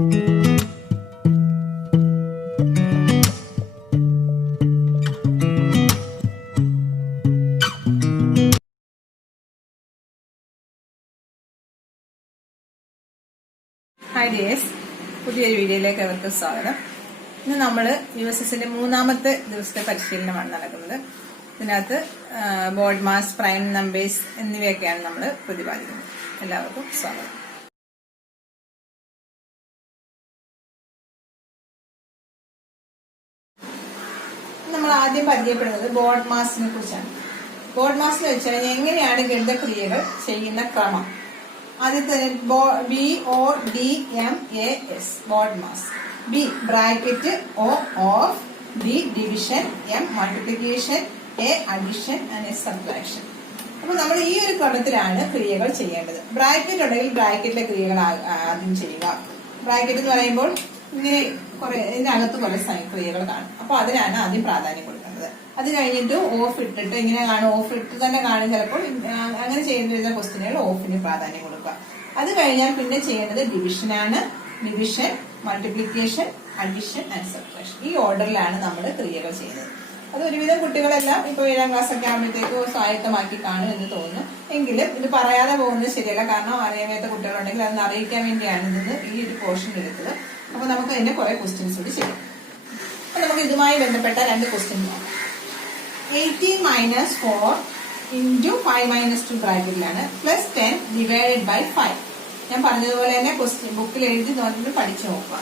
Hi dears, പുതിയൊരു വീഡിയോയിലേക്ക് അവർക്ക് സ്വാഗതം. ഇന്ന് നമ്മൾ USSന്റെ മൂന്നാമത്തെ ദിവസത്തെ പരിശീലനമാണ് നടക്കുന്നത്. ഇതിനകത്ത് ബോർഡ് മാസ്, പ്രൈം നമ്പേഴ്സ് എന്നിവയൊക്കെയാണ് നമ്മൾ പ്രതിപാദിക്കുന്നത്. എല്ലാവർക്കും സ്വാഗതം. നമ്മൾ ആദ്യം പരിചയപ്പെടുന്നത് ബോർഡ് മാസിനെ കുറിച്ചാണ്. ബോർഡ് മാസ് എന്ന് വെച്ചാൽ എങ്ങനെയാണ് ഗണിതക്രിയകൾ ചെയ്യുന്ന ക്രമം. ആദ്യത്തെ BODMAS board mass. B bracket, O of, D division, M multiplication, A addition and S subtraction. അപ്പൊ നമ്മൾ ഈ ഒരു ക്രമത്തിലാണ് ക്രിയകൾ ചെയ്യേണ്ടത്. ബ്രാക്കറ്റ് ഉണ്ടെങ്കിൽ ബ്രാക്കറ്റിലെ ക്രിയകൾ ആദ്യം ചെയ്യുക. ബ്രാക്കറ്റ് എന്ന് പറയുമ്പോൾ ഇങ്ങനെ ഇതിനകത്ത് കുറെ ക്രിയകൾ കാണും. അപ്പൊ അതിനാണ് ആദ്യം പ്രാധാന്യം കൊടുക്കേണ്ടത്. അത് കഴിഞ്ഞിട്ട് ഓഫ് ഇട്ടിട്ട് ഇങ്ങനെ കാണും, ഓഫ് ഇട്ട് തന്നെ കാണും. ചിലപ്പോൾ അങ്ങനെ ചെയ്യേണ്ടി വരുന്ന ക്വസ്റ്റ്യനുകൾ ഓഫിന് പ്രാധാന്യം കൊടുക്കുക. അത് കഴിഞ്ഞാൽ പിന്നെ ചെയ്യേണ്ടത് ഡിവിഷനാണ്. Division, multiplication, addition and subtraction. ഈ ഓർഡറിലാണ് നമ്മൾ ക്രിയകൾ ചെയ്യുന്നത്. അത് ഒരുവിധം കുട്ടികളെല്ലാം ഇപ്പൊ 7ാം ക്ലാസ് ഒക്കെ ആകുമ്പോഴത്തേക്ക് സ്വായത്തമാക്കി കാണും എന്ന് തോന്നുന്നു. എങ്കിലും ഇത് പറയാതെ പോകുന്നത് ശരിയല്ല. കാരണം അറിയാത്ത കുട്ടികളുണ്ടെങ്കിൽ അതൊന്ന് അറിയിക്കാൻ വേണ്ടിയാണ് ഇതിന് ഈ ഒരു പോർഷൻ എടുത്തത്. അപ്പൊ നമുക്ക് അതിന്റെ കുറെ ക്വസ്റ്റ്യൻസ് കൂടി ചെയ്യാം. അപ്പൊ നമുക്ക് ഇതുമായി ബന്ധപ്പെട്ട 2 ക്വസ്റ്റ്യൻ നോക്കാം. 18 - 4 × 5 - 2 ബ്രാക്കറ്റിലാണ് പ്ലസ് 10 ഡിവൈഡഡ് ബൈ 5. ഞാൻ പറഞ്ഞതുപോലെ തന്നെ ക്വസ്റ്റ്യൻ ബുക്കിൽ എഴുതി നോക്കിയിട്ട് പഠിച്ചു നോക്കുക.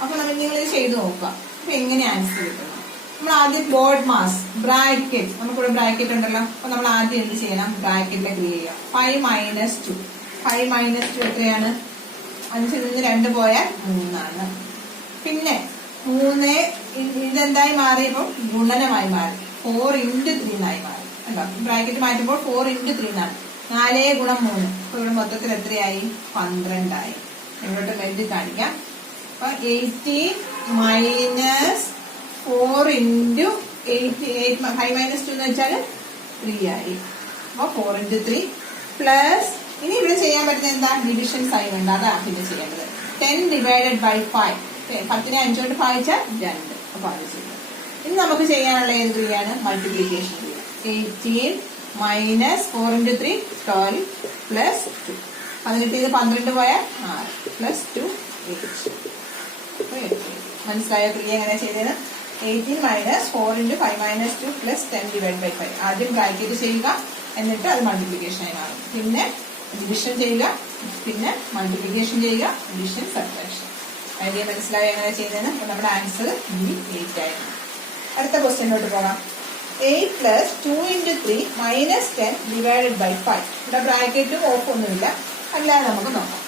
അപ്പൊ നിങ്ങൾ ഇത് ചെയ്ത് നോക്കുക. അപ്പൊ എങ്ങനെ ആൻസർ കിട്ടുന്നു? നമ്മൾ ആദ്യം ബോർഡ് മാസ്, ബ്രാക്കറ്റ്, നമുക്കിവിടെ ബ്രാക്കറ്റ് ഉണ്ടല്ലോ. അപ്പൊ നമ്മൾ ആദ്യം എന്ത് ചെയ്യണം? ബ്രാക്കറ്റിലെ ക്രിയ ചെയ്യാം. 5 - 2. 5 - 2 എത്രയാണ്? 5ൽ നിന്ന് 2 പോയാൽ 3 ആണ്. പിന്നെ 3 ഇതെന്തായി മാറിയപ്പോൾ ഗുണനമായി മാറി. 4 × 3 ആയി മാറി. ബ്രാക്കറ്റ് മാറ്റുമ്പോൾ 4 × 3 ആണ്. 4 × 3. അപ്പൊ ഇവിടെ മൊത്തത്തിൽ എത്രയായി? 12 ആയി. ഇങ്ങോട്ട് എഴുതി കാണിക്കാം. അപ്പൊ 18 - 4 × 8 5 - 2 എന്ന് വെച്ചാൽ 3 ആയി. അപ്പൊ 4 × 3 പ്ലസ്, ഇനി ഇവിടെ ചെയ്യാൻ പറ്റുന്ന എന്താ? ഡിവിഷൻ സൈൻ ഉണ്ട്, അതാണ് പിന്നെ ചെയ്യേണ്ടത്. 10 ഡിവൈഡഡ് ബൈ 5. 10നെ 5 കൊണ്ട് ഭാഗിച്ചാൽ 2. അപ്പൊ അത് ചെയ്യും. ഇനി നമുക്ക് ചെയ്യാനുള്ള ഏത് ക്രിയയാണ്? മൾട്ടിപ്ലിക്കേഷൻ ക്രിയ. 18 - 4 × 3 12 പ്ലസ് 2. 18 12 പോയാൽ 6 പ്ലസ് 2 8. മനസ്സിലായ ക്രിയ എങ്ങനെ ചെയ്തത്? 18 - 4 × 5 - 2 പ്ലസ് 10 ഡിവൈഡ് ബൈ 5. ആദ്യം ബ്രാക്കറ്റ് ചെയ്യുക, എന്നിട്ട് അത് മൾട്ടിപ്ലിക്കേഷൻ ആയി മാറും. പിന്നെ ഡിവിഷൻ ചെയ്യുക, പിന്നെ മൾട്ടിപ്ലിക്കേഷൻ ചെയ്യുക, ഡിവിഷൻ, സബ്ട്രാക്ഷൻ. ഐഡിയ മനസ്സിലായി എങ്ങനെ ചെയ്യുന്നതെന്ന്. അപ്പൊ നമ്മുടെ ആൻസർ B8 ആയിരുന്നു. അടുത്ത ക്വസ്റ്റ്യനിലോട്ട് പോകാം. 8 + 2 × 3 - 10 ഡിവൈഡഡ് ബൈ 5. ഇവിടെ ബ്രാക്കറ്റും ഓഫ് ഒന്നുമില്ല, അല്ലാതെ നമുക്ക് നോക്കാം.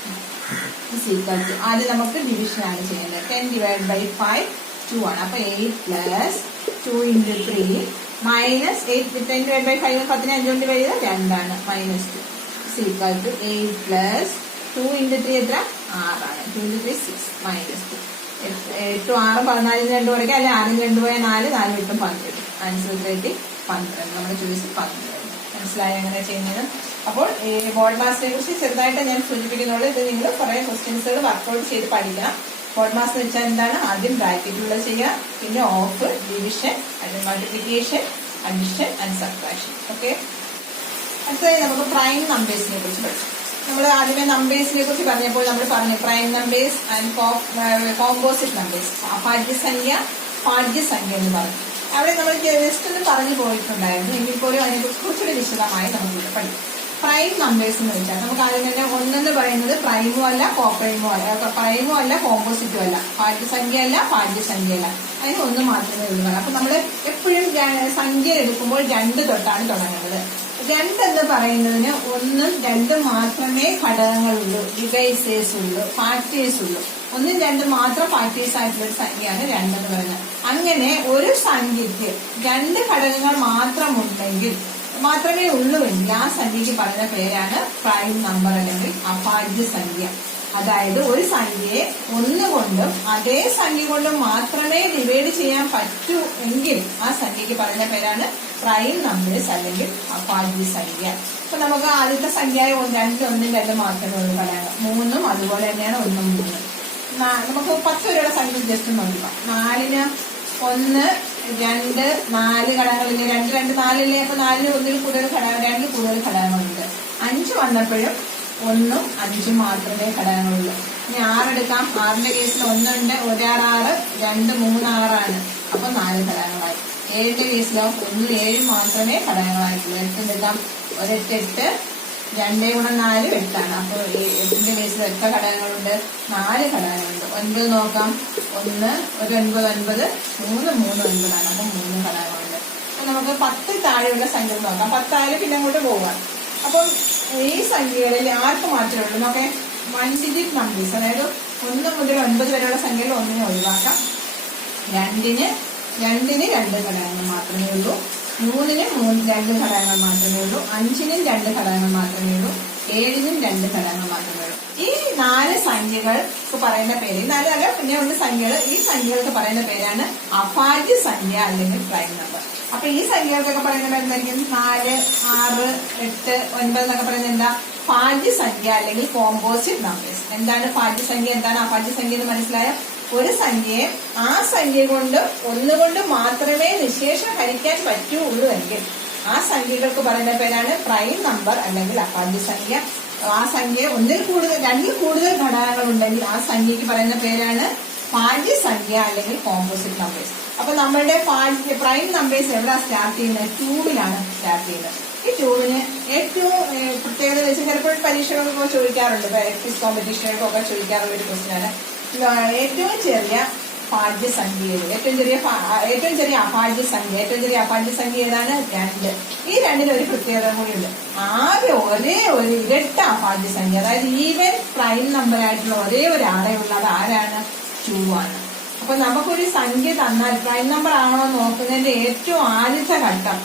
ആദ്യം നമുക്ക് ഡിവിഷൻ ആണ് ചെയ്യുന്നത്. 10 ഡിവൈഡ് ബൈ 5 2 ആണ്. അപ്പൊ 8 + 2 × 3 - 8 10 ഡിവൈഡ് ബൈ 5 10നെ 5 കൊണ്ട് വരിക 2 ആണ്. -2 8 + 2 × 3 എത്ര? 6 ആണ്. 2 × 3 6 -2. 8 6 14 2 കുറയ്ക്കാം, അല്ലെ 6 2 പോയാൽ 4 4 8 12. ആൻസർ എത്ര? 12. നമ്മുടെ ചോയ്സ് 12. മനസ്സിലായ എങ്ങനെ ചെയ്യുന്നത്? അപ്പോൾ ബോർഡ് മാസിനെ കുറിച്ച് ചെറുതായിട്ട് ഞാൻ സൂചിപ്പിക്കുന്നുള്ളൂ. ഇത് നിങ്ങൾ കുറെ ക്വസ്റ്റ്യൻസുകൾ വർക്ക്ഔട്ട് ചെയ്ത് പഠിക്കണം. ബോർഡ് മാസ് എന്ന് വെച്ചാൽ എന്താണ്? ആദ്യം ബ്രാക്കറ്റിലുള്ള ചെയ്യുക, പിന്നെ of, division, multiplication, addition and subtraction. Okay. അടുത്തതായി നമുക്ക് പ്രൈം നമ്പേഴ്സിനെ കുറിച്ച് പഠിച്ചു. നമ്മൾ ആദ്യമേ നമ്പേഴ്സിനെ കുറിച്ച് പറഞ്ഞപ്പോൾ നമ്മൾ പറഞ്ഞു prime numbers and composite numbers. ഭാഗ്യസംഖ്യ, പാഠ്യസംഖ്യ എന്ന് പറഞ്ഞു. അവിടെ നമ്മൾ ജസ്റ്റ് ഒന്ന് പറഞ്ഞു പോയിട്ടുണ്ടായിരുന്നു. എങ്കിൽ പോലും അതിനെക്കുറിച്ച് കുറച്ചുകൂടി വിശദമായി നമുക്ക് പഠിക്കാം. പ്രൈം നമ്പേഴ്സ് എന്ന് വെച്ചാൽ നമുക്ക് ആദ്യം തന്നെ ഒന്നെന്ന് പറയുന്നത് പ്രൈമും അല്ല, കോപ്രൈമും അല്ല, പ്രൈമും അല്ല, കോമ്പോസിറ്റും അല്ല, ഭാഗ്യസംഖ്യ അല്ല, പാഠ്യസംഖ്യ അല്ല. അതിന് ഒന്ന് മാത്രമേ ഉള്ളൂ. അപ്പൊ നമ്മൾ എപ്പോഴും സംഖ്യ എടുക്കുമ്പോൾ 2 തൊട്ടാണ് തുടങ്ങുന്നത്. 2 എന്ന് പറയുന്നതിന് 1ഉം 2ഉം മാത്രമേ ഘടകങ്ങളുള്ളൂ, ഡിവൈസേഴ്സ് ഉള്ളൂ, ഫാക്ടേഴ്സ് ഉള്ളൂ. 1ഉം 2ഉം മാത്രം ഫാക്ടേഴ്സ് ആയിട്ടുള്ള ഒരു സംഖ്യയാണ് 2 എന്ന് പറയുന്നത്. അങ്ങനെ ഒരു സംഖ്യയ്ക്ക് 2 ഘടകങ്ങൾ മാത്രമേ ഉള്ളൂവെങ്കിൽ ആ സംഖ്യക്ക് പറയുന്ന പേരാണ് പ്രൈം നമ്പർ അല്ലെങ്കിൽ അഭാജ്യ സംഖ്യ. അതായത് ഒരു സംഖ്യയെ 1 കൊണ്ടും അതേ സംഖ്യ കൊണ്ടും മാത്രമേ ഡിവൈഡ് ചെയ്യാൻ പറ്റൂ എങ്കിൽ ആ സംഖ്യക്ക് പറയുന്ന പേരാണ് പ്രൈം നമ്പേഴ്സ് അല്ലെങ്കിൽ അഭാജ്യ സംഖ്യ. അപ്പൊ നമുക്ക് ആദ്യത്തെ സംഖ്യയായ 2 1 2 മാത്രമേ ഉള്ളൂ ഘടകങ്ങൾ. 3ഉം അതുപോലെ തന്നെയാണ് 1ഉം 3. നമുക്ക് 10 വരെയുള്ള സംഖ്യ ജസ്റ്റ് നോക്കാം. 4-ന് 1, 2, 4 ഘടകങ്ങളില്ലേ? 2, 2, 4 അല്ലേ? അപ്പൊ 4-ന് 1-ൽ കൂടുതൽ ഘടകം, 2 കൂടുതൽ ഘടകങ്ങളുണ്ട്. 5 വന്നപ്പോഴും 1ഉം 5ഉം മാത്രമേ ഘടകങ്ങളുള്ളൂ. ഇനി 6 എടുക്കാം. 6ന്റെ കേസിൽ 1 ഉണ്ട്, 1 6, 2 3 6 അപ്പൊ 4 ഘടകങ്ങളായി. 7ന്റെ കേസിലോ 1 7 മാത്രമേ ഘടകങ്ങളായിട്ടുള്ളൂ. 8 എടുക്കാം. 1 8 8, 2 ഗുണം 4 8 അപ്പൊ 8ന്റെ കേസിൽ എത്ര ഘടകങ്ങളുണ്ട്? 4 ഘടകങ്ങളുണ്ട്. 9 നോക്കാം. 1 1 9 9, 3 3 9 അപ്പൊ 3 ഘടകങ്ങളുണ്ട്. അപ്പൊ നമുക്ക് 10 താഴെയുള്ള സംഖ്യ നോക്കാം. 10 ആയാലും പിന്നെ അങ്ങോട്ട് പോകാം. അപ്പം ഈ സംഖ്യകളിൽ ആർക്ക് മാത്രമേ ഉള്ളൂ നോക്കെ? 1 ഡിജിറ്റ് നമ്പേഴ്സ്, അതായത് 1 മുതൽ 9 വരെയുള്ള സംഖ്യയിൽ 1-നെ ഒഴിവാക്കാം. 2-ന് 2 ഘടകങ്ങൾ മാത്രമേ ഉള്ളൂ. 3-ന് 2 ഘടകങ്ങൾ മാത്രമേ ഉള്ളൂ. 5-നും 2 ഘടകങ്ങൾ മാത്രമേ ഉള്ളൂ. 7-നും 2 ഘടകങ്ങൾ മാത്രമേ ഉള്ളൂ. ഈ 4 സംഖ്യകൾക്ക് പറയുന്ന പേര്, 4 അല്ല പിന്നെ 1 സംഖ്യകൾ, ഈ സംഖ്യകൾക്ക് പറയുന്ന പേരാണ് അഭാജ്യ സംഖ്യ അല്ലെങ്കിൽ പ്രൈം നമ്പർ. അപ്പൊ ഈ സംഖ്യകൾക്കൊക്കെ പറയുന്ന പേര് എന്തായിരിക്കും? 4 6 8 9 എന്നൊക്കെ പറയുന്നത് എന്താ? ഭാജ്യ സംഖ്യ അല്ലെങ്കിൽ കോമ്പോസിറ്റ് നമ്പേഴ്സ്. എന്താണ് ഭാജ്യ സംഖ്യ, എന്താണ് അഭാജ്യ സംഖ്യ എന്ന് മനസ്സിലായോ? ഒരു സംഖ്യയെ ആ സംഖ്യ കൊണ്ട് ഒന്നുകൊണ്ട് മാത്രമേ നിശേഷം ഹരിക്കാൻ പറ്റുള്ളൂ എങ്കിൽ ആ സംഖ്യകൾക്ക് പറയുന്ന പേരാണ് പ്രൈം നമ്പർ അല്ലെങ്കിൽ അഭാജ്യ സംഖ്യ. ആ സംഖ്യ 1-ൽ കൂടുതൽ 2-ൽ കൂടുതൽ ഘടകങ്ങൾ ഉണ്ടെങ്കിൽ ആ സംഖ്യക്ക് പറയുന്ന പേരാണ് ഭാജ്യ സംഖ്യ അല്ലെങ്കിൽ കോമ്പോസിറ്റ് നമ്പേഴ്സ്. അപ്പൊ നമ്മളുടെ പ്രൈം നമ്പേഴ്സ് എവിടെ സ്റ്റാർട്ട് ചെയ്യുന്നത്? 2-ലാണ് സ്റ്റാർട്ട് ചെയ്യുന്നത്. ഈ 2-ന് ഏറ്റവും പ്രത്യേകത വെച്ച് ചിലപ്പോൾ പരീക്ഷകൾക്കൊക്കെ ചോദിക്കാറുണ്ട്, ക്വിസ് കോമ്പറ്റീഷനുകൾക്കൊക്കെ ചോദിക്കാറുള്ള ഒരു ക്വസ്റ്റ്യനാണ് ഏറ്റവും ചെറിയ ഭാജ്യ സംഖ്യ ഏത്? ഏറ്റവും ചെറിയ അഭാജ്യ സംഖ്യ. ഏറ്റവും ചെറിയ അഭാജ്യ സംഖ്യ ഏതാണ്? 2. ഈ 2-ന് ഒരു പ്രത്യേകത കൂടിയുണ്ട്. ആകെ ഒരേ ഒരു ഇരട്ട അഭാജ്യ സംഖ്യ, അതായത് ഈവൻ പ്രൈം നമ്പർ ആയിട്ടുള്ള ഒരേ ഒരു ആളെ ഉള്ളത് ആരാണ്? 2 ആണ്. അപ്പൊ നമുക്കൊരു സംഖ്യ തന്നാൽ പ്രൈം നമ്പർ ആണോ നോക്കുന്നതിന്റെ ഏറ്റവും ആദ്യത്തെ ഘട്ടം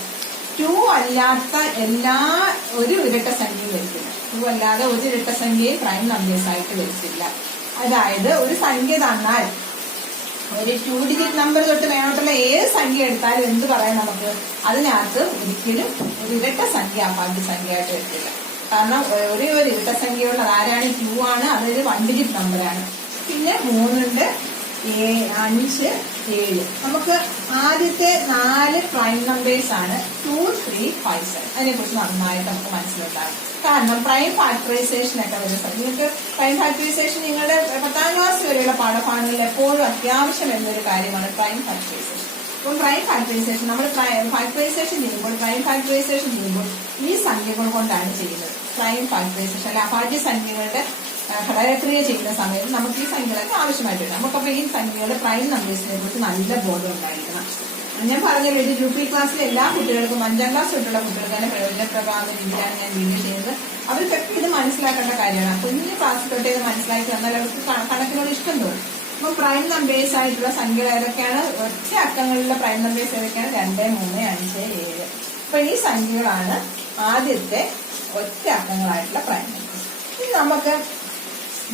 2 അല്ലാത്ത ഒരു ഇരട്ട സംഖ്യയും വരത്തില്ല. 2 അല്ലാതെ ഒരു ഇരട്ട സംഖ്യയും പ്രൈം നമ്പേഴ്സ് ആയിട്ട് വരത്തില്ല. അതായത് ഒരു സംഖ്യ തന്നാൽ ഒരു 2 ഡിജിറ്റ് നമ്പർ തൊട്ട് വേണമെന്നുള്ള ഏത് സംഖ്യ എടുത്താലും എന്ത് പറയാം നമുക്ക്? അതിനകത്ത് ഒരിക്കലും ഒരു ഇരട്ട സംഖ്യ അഭാജ്യ സംഖ്യയായിട്ട് വരത്തില്ല. കാരണം ഒരേ ഒരു ഇരട്ട സംഖ്യയുള്ളത് ആരാണ്? 2 ആണ്. അതൊരു 1 ഡിജിറ്റ് നമ്പറാണ്. പിന്നെ 3 ഉണ്ട്, 5 7. നമുക്ക് ആദ്യത്തെ 4 പ്രൈം നമ്പേഴ്സ് ആണ് 2 3 5 7. അതിനെ കുറിച്ച് നന്നായിട്ട് നമുക്ക് മനസ്സിലുണ്ടാകും. കാരണം പ്രൈം ഫാക്ടറൈസേഷൻ ഒക്കെ വരുന്ന നിങ്ങൾക്ക് പ്രൈം ഫാക്ടറൈസേഷൻ നിങ്ങളുടെ 10ാം ക്ലാസ് വരെയുള്ള പാഠഭാഗങ്ങളിൽ എപ്പോഴും അത്യാവശ്യം എന്നൊരു കാര്യമാണ് പ്രൈം ഫാക്ടറൈസേഷൻ. അപ്പം പ്രൈം ഫാക്ടറൈസേഷൻ നമ്മൾ ഫാക്ടറൈസേഷൻ ചെയ്യുമ്പോൾ ഈ സംഖ്യകൾ കൊണ്ടാണ് ചെയ്യുന്നത്. പ്രൈം ഫാക്ടറൈസേഷൻ അല്ല അഭാജ്യ സംഖ്യകളുടെ ഘടകക്രിയ ചെയ്യുന്ന സമയത്ത് നമുക്ക് ഈ സംഖ്യകളൊക്കെ ആവശ്യമായിട്ടുണ്ട്. നമുക്കപ്പോൾ ഈ സംഖ്യകളുടെ പ്രൈം നമ്പേഴ്സിനെ കുറിച്ച് നല്ല ബോധം ഉണ്ടായിരിക്കണം. ഞാൻ പറഞ്ഞല്ലോ, ഇത് UP ക്ലാസ്സിലെ എല്ലാ കുട്ടികൾക്കും 5ാം ക്ലാസ് തൊട്ടുള്ള കുട്ടികൾക്ക് തന്നെ പ്രയോജനപ്രദമാകുന്ന രീതിയിലാണ് ഞാൻ വീഡിയോ ചെയ്യുന്നത്. അവർക്കൊക്കെ ഇത് മനസ്സിലാക്കേണ്ട കാര്യമാണ്. കുഞ്ഞു ക്ലാസ് തൊട്ട് ഇത് മനസ്സിലാക്കി തന്നാൽ അവർക്ക് കണക്കിനോട് ഇഷ്ടം തോന്നും. അപ്പം പ്രൈം നമ്പേഴ്സ് ആയിട്ടുള്ള സംഖ്യകൾ ഏതൊക്കെയാണ്? ഒറ്റ അക്കങ്ങളിലുള്ള പ്രൈം നമ്പേഴ്സ് ഏതൊക്കെയാണ്? 2 3 5 7. അപ്പൊ ഈ സംഖ്യകളാണ് ആദ്യത്തെ ഒറ്റ അക്കങ്ങളായിട്ടുള്ള പ്രൈം നമ്പേഴ്സ്. ഇനി നമുക്ക്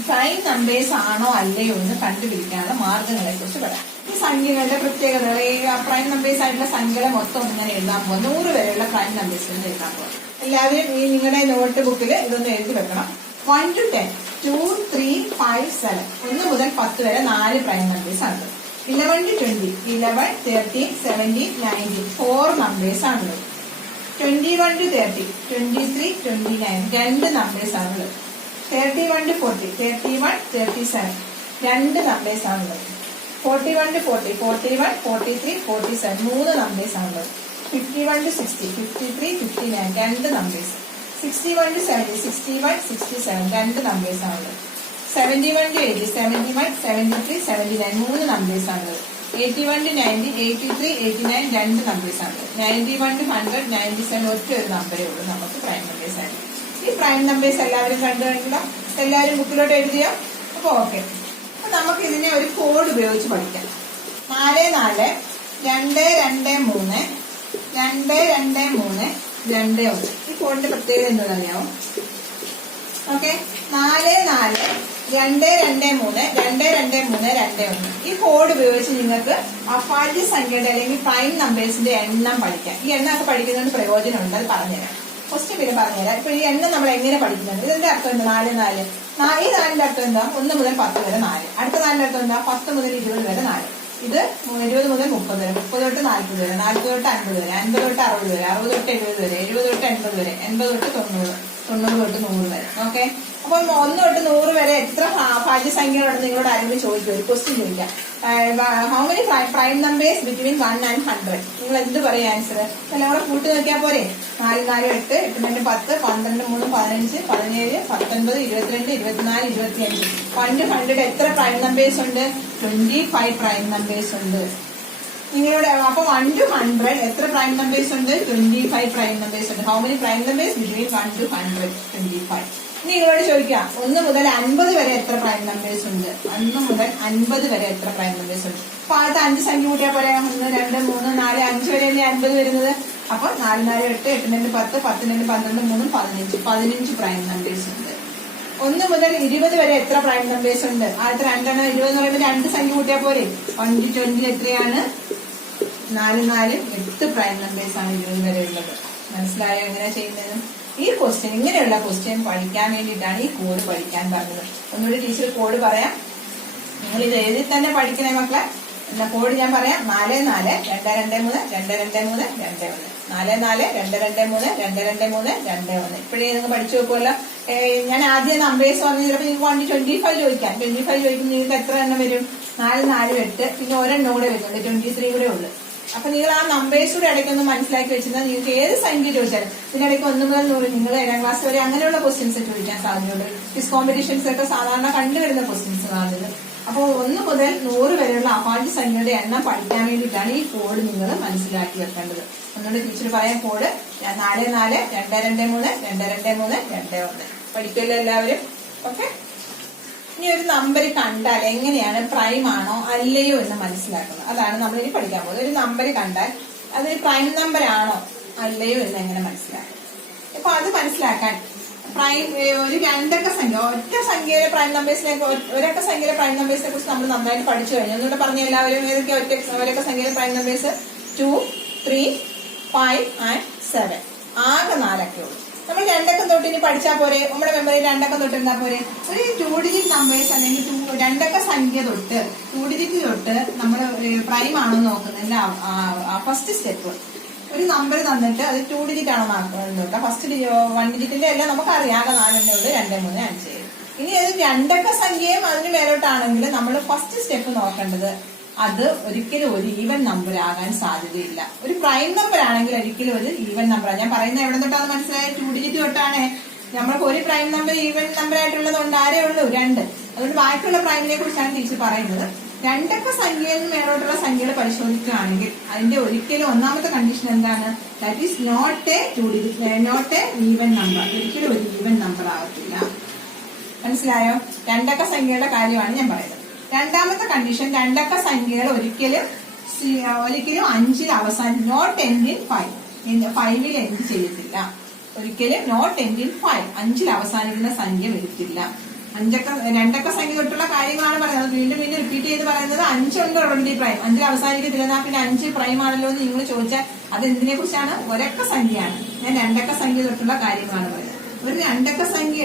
പ്രൈം നമ്പേഴ്സ് ആണോ അല്ലയോ എന്ന് കണ്ടുപിടിക്കാനുള്ള മാർഗങ്ങളെ കുറിച്ച് പറയാം. ഈ സംഖ്യകളുടെ പ്രത്യേകതകൾ, ഈ പ്രൈം നമ്പേഴ്സ് ആയിട്ടുള്ള സംഖ്യകളെ മൊത്തം ഒന്നിങ്ങനെ എഴുതാൻ പോകും. 100 വരെയുള്ള പ്രൈം നമ്പേഴ്സ് എഴുതാൻ പോകും. എല്ലാവരും ഈ നിങ്ങളുടെ നോട്ട് ബുക്കിൽ ഇതൊന്ന് എഴുതി വെക്കണം. 1 to 10, 2 3 5 7. 1 മുതൽ 10 വരെ 4 പ്രൈം നമ്പേഴ്സ് ആണ്. 11 to 20, 11 13 17 19 4 നമ്പേഴ്സ് ആണുള്ളത്. 21 to 30, 23 29 2 നമ്പേഴ്സ് ആണുള്ളത്. 31 to 40, 31 37 2 നമ്പേഴ്സ് ആണുള്ളത്. 41 to 40, 41 43 47 3 നമ്പേഴ്സ് ആണുള്ളത്. 51 to 60, 53 59 2 നമ്പേഴ്സ്. 61 to 70, 61 67 2 നമ്പേഴ്സ് ആണുള്ളത്. 71 to 80, 71 73 79 3 നമ്പേഴ്സ് ആണുള്ളത്. 81 to 90, 83 89 2 നമ്പേഴ്സ് ആണുള്ളത്. 91 to 100 97 ഒറ്റ ഒരു നമ്പരേ ഉള്ളൂ നമുക്ക് പ്രൈം നമ്പേഴ്സ് ആയിട്ട്. ഈ പ്രൈം നമ്പേഴ്സ് എല്ലാവരും കണ്ടു കഴിഞ്ഞില്ല? എല്ലാവരും ബുക്കിലോട്ട് എഴുതിയോ? അപ്പൊ ഓക്കെ. അപ്പൊ നമുക്ക് ഇതിനെ ഒരു കോഡ് ഉപയോഗിച്ച് പഠിക്കാം. 4 4 2 2 3 2 2 3 2 1. ഈ കോഡിന്റെ പ്രത്യേകത എന്താണെന്നറിയാമോ? ഓക്കെ, 4 4 2 2 3 2 2 3 2 1. ഈ കോഡ് ഉപയോഗിച്ച് നിങ്ങൾക്ക് അഭാജ്യ സംഖ്യയുടെ അല്ലെങ്കിൽ പ്രൈം നമ്പേഴ്സിന്റെ എണ്ണം പഠിക്കാം. ഈ എണ്ണമൊക്കെ പഠിക്കുന്നതിന് പ്രയോജനമുണ്ട്, അത് പറഞ്ഞുതരാം. ക്വസ്റ്റ്യൻ പിന്നെ പറഞ്ഞുതരാം. ഇപ്പൊ ഈ എണ്ണം നമ്മൾ എങ്ങനെ പഠിക്കുന്നത്? ഇതിന്റെ അർത്ഥം ഉണ്ട് 4 4 ഈ 4ന്റെ അർത്ഥം എന്താ? 1 മുതൽ 10 വരെ 4. അടുത്ത 4ന്റെ അർത്ഥം എന്താ? 10 മുതൽ 20 വരെ 4. ഇത് 20 മുതൽ 30 വരെ, 30 തൊട്ട് 40 വരെ, 40 തൊട്ട് 50 വരെ, 50 തൊട്ട് 60 വരെ, 60 തൊട്ട് 70 വരെ, 70 തൊട്ട് 80 വരെ, 80 തൊട്ട് 90, 90 തൊട്ട് 100 വരെ. ഓക്കെ, അപ്പം 1 തൊട്ട് 100 വരെ എത്ര ഭാജ്യസംഖ്യകളുണ്ടെന്ന് നിങ്ങളോട് ആരെങ്കിലും ചോദിക്കും, ഒരു ക്വസ്റ്റ്യൻ ചോദിക്കാം. How many prime numbers between 1 and 100? നിങ്ങൾ എന്ത് പറയും ആൻസർ? എല്ലാം കൂടെ കൂട്ടി നോക്കിയാൽ പോരെ? 4 4 8, 8 2 10, 12 3 15, 17, 19, 22, 24, 25. 1 to 100 എത്ര പ്രൈം നമ്പേഴ്സ് ഉണ്ട്? 25 പ്രൈം നമ്പേഴ്സ് ഉണ്ട്. നിങ്ങളുടെ അപ്പൊ 1 to 100 എത്ര പ്രൈം നമ്പേഴ്സ് ഉണ്ട്? 25 പ്രൈം നമ്പേഴ്സ് ഉണ്ട്. How many prime numbers between 1 to 100? 25. ഇനി നിങ്ങളോട് ചോദിക്കാം 1 മുതൽ 50 വരെ എത്ര പ്രൈം നമ്പേഴ്സ് ഉണ്ട്? 1 മുതൽ 50 വരെ എത്ര പ്രൈം നമ്പേഴ്സ് ഉണ്ട്? അപ്പൊ ആദ്യത്തെ 5 സംഖ്യ കൂട്ടിയാൽ പോരാ? 1 2 3 4 5 വരെയല്ലേ 50 വരുന്നത്? അപ്പൊ 4 4 8, 8 2 10, 10 2 12, 3 15, 15 പ്രൈം നമ്പേഴ്സ് ഉണ്ട്. 1 മുതൽ 20 വരെ എത്ര പ്രൈം നമ്പേഴ്സ് ഉണ്ട്? ആദ്യത്തെ 2 20 എന്ന് പറയുമ്പോൾ 2 സംഖ്യ കൂട്ടിയാൽ പോരെ? 1 to 20 എത്രയാണ്? 4 4 8 പ്രൈം നമ്പേഴ്സ് ആണ് 20 വരെ ഉള്ളത്. മനസ്സിലായോ എങ്ങനെയാ ചെയ്യുന്നത്? ഈ ക്വസ്റ്റ്യൻ, ഇങ്ങനെയുള്ള ക്വസ്റ്റ്യൻ പഠിക്കാൻ വേണ്ടിയിട്ടാണ് ഈ കോഡ് പഠിക്കാൻ പറഞ്ഞത്. ഒന്നുകൂടി ടീച്ചർ കോഡ് പറയാം. നിങ്ങൾ ഇത് എഴുതി തന്നെ പഠിക്കണേ മക്കളെ. എന്നാ കോഡ് ഞാൻ പറയാം. 4 4 2 2 3 2 2 3 2 1. 4 4 2 2 3 2 2 3 2 1. ഇപ്പോഴേ നിങ്ങൾ പഠിച്ചു വെക്കുമല്ലോ. ഞാൻ ആദ്യം നമ്പേഴ്സ് വന്ന് ചിലപ്പോൾ നിങ്ങൾക്ക് 1 to 25 ചോദിക്കാം. 25 ചോദിക്കുമ്പോൾ നിങ്ങൾക്ക് എത്ര എണ്ണം വരും? 4 4 8, പിന്നെ ഒരെണ്ണം കൂടെ വരുന്നുണ്ട്, 23 കൂടെ ഉള്ളു. അപ്പൊ നിങ്ങൾ ആ നമ്പേഴ്സ് കൂടെ ഇടയ്ക്കൊന്ന് മനസ്സിലാക്കി വെച്ചിരുന്നാൽ നിങ്ങൾക്ക് ഏത് സംഖ്യ ചോദിച്ചാലും ഇതിനിടയ്ക്ക് 1 മുതൽ 100, നിങ്ങൾ 7ാം ക്ലാസ് വരെ അങ്ങനെയുള്ള ക്വസ്റ്റ്യൻസ് ചോദിക്കാൻ സാധ്യതയുണ്ട്. ക്വിസ് കോമ്പറ്റീഷൻസ് ഒക്കെ സാധാരണ കണ്ടുവരുന്ന ക്വസ്റ്റ്യൻസ് ആണിത്. അപ്പോൾ 1 മുതൽ 100 വരെയുള്ള അഭാജ്യ സംഖ്യയുടെ എണ്ണം പഠിക്കാൻ വേണ്ടിയിട്ടാണ് ഈ കോഡ് നിങ്ങൾ മനസ്സിലാക്കി വെക്കേണ്ടത്. ഒന്നുകൂടി ടീച്ചർ പറയാൻ കോഡ് 4 4 2 2 3 2 2 3 2 1. പഠിക്കുമല്ലോ എല്ലാവരും? ഓക്കെ. ഇനി ഒരു നമ്പർ കണ്ടാൽ എങ്ങനെയാണ് പ്രൈം ആണോ അല്ലയോ എന്ന് മനസ്സിലാക്കുന്നത്, അതാണ് നമ്മൾ ഇനി പഠിക്കാൻ പോകുന്നത്. ഒരു നമ്പർ കണ്ടാൽ അത് പ്രൈം നമ്പർ ആണോ അല്ലയോ എന്ന് എങ്ങനെ മനസ്സിലാക്കും? അപ്പൊ അത് മനസ്സിലാക്കാൻ പ്രൈം ഒരു 2 അക്ക സംഖ്യ, ഒറ്റ സംഖ്യയിലെ പ്രൈം നമ്പേഴ്സിനെ, ഒരൊക്കെ സംഖ്യയിലെ പ്രൈം നമ്പേഴ്സിനെ കുറിച്ച് നമ്മൾ നന്നായിട്ട് പഠിച്ചു കഴിഞ്ഞു. ഒന്നുകൂടെ പറഞ്ഞ എല്ലാവരും ഏതൊക്കെ ഒരൊക്കെ സംഖ്യയിലെ പ്രൈം നമ്പേഴ്സ്? 2 3 5 and 7. ആകെ 4 അക്കേ ഉള്ളൂ. നമ്മൾ 2 അക്കം തൊട്ട് ഇനി പഠിച്ചാൽ പോരെ? നമ്മുടെ മെമ്മറി 2 അക്കം തൊട്ട് എന്താ പോരെ? ഒരു 2 ഡിജിറ്റ് നമ്പേഴ്സ് അല്ലെങ്കിൽ 2 അക്ക സംഖ്യ തൊട്ട് 2 ഡിജിറ്റ് തൊട്ട് നമ്മൾ പ്രൈം ആണോ നോക്കുന്നതിന്റെ ഫസ്റ്റ് സ്റ്റെപ്പ്. ഒരു നമ്പർ തന്നിട്ട് അത് 2 ഡിജിറ്റ് ആണോ നോക്കുക. ഫസ്റ്റ് 1 ഡിജിറ്റിന്റെ എല്ലാം നമുക്കറിയാം, ആകെ 4 എണ്ണേ ഉള്ളൂ, 2 3 5 7. ഇനി അത് 2 അക്ക സംഖ്യയും അതിന് മേലോട്ടാണെങ്കിൽ നമ്മൾ ഫസ്റ്റ് സ്റ്റെപ്പ് നോക്കേണ്ടത് അത് ഒരിക്കലും ഒരു ഈവൻ നമ്പർ ആകാൻ സാധ്യതയില്ല. ഒരു പ്രൈം നമ്പർ ആണെങ്കിൽ ഒരിക്കലും ഒരു ഈവൻ നമ്പറാണ്. ഞാൻ പറയുന്നത് എവിടെ തൊട്ടാണ് മനസ്സിലായത്? 2 ഡിജിറ്റ് തൊട്ടാണ്. നമ്മൾക്ക് ഒരു പ്രൈം നമ്പർ ഈവൻ നമ്പർ ആയിട്ടുള്ളത് കൊണ്ട് ആരേ ഉള്ളൂ? 2. അതുകൊണ്ട് ബാക്കിയുള്ള പ്രൈമിനെ കുറിച്ചാണ് ടീച്ചർ പറയുന്നത്. 2 അക്ക സംഖ്യയിൽ നിന്ന് മേലോട്ടുള്ള സംഖ്യകൾ പരിശോധിക്കുകയാണെങ്കിൽ അതിന്റെ ഒരിക്കലും ഒന്നാമത്തെ കണ്ടീഷൻ എന്താണ്? That is not a 2 digit, not a even number. ഒരിക്കലും ഒരു ഈവൻ നമ്പർ ആകത്തില്ല. മനസ്സിലായോ? 2 അക്ക സംഖ്യയുടെ കാര്യമാണ് ഞാൻ പറയുന്നത്. രണ്ടാമത്തെ കണ്ടീഷൻ, 2 അക്ക സംഖ്യകൾ ഒരിക്കലും 5ൽ അവസാനം, നോട്ട് എൻഡ് ഇൻ 5, 5ൽ എൻഡ് ചെയ്യത്തില്ല. ഒരിക്കലും നോട്ട് എൻഡ് ഇൻ 5, 5ൽ അവസാനിക്കുന്ന സംഖ്യ വരത്തില്ല. 2 അക്ക സംഖ്യ തൊട്ടുള്ള കാര്യങ്ങളാണ് പറയുന്നത്. വീണ്ടും വീണ്ടും റിപ്പീറ്റ് ചെയ്ത് പറയുന്നത് 5 ഉണ്ട് ഓൾറെഡി പ്രൈം, 5ൽ അവസാനിക്കത്തില്ല. പിന്നെ 5 പ്രൈം ആണല്ലോ എന്ന് നിങ്ങൾ ചോദിച്ചാൽ അത് എന്തിനെ കുറിച്ചാണ്? ഒരക്ക സംഖ്യയാണ്. ഞാൻ 2 അക്ക സംഖ്യ തൊട്ടുള്ള കാര്യങ്ങളാണ് പറയുന്നത്. ഒരു 2 അക്ക സംഖ്യ,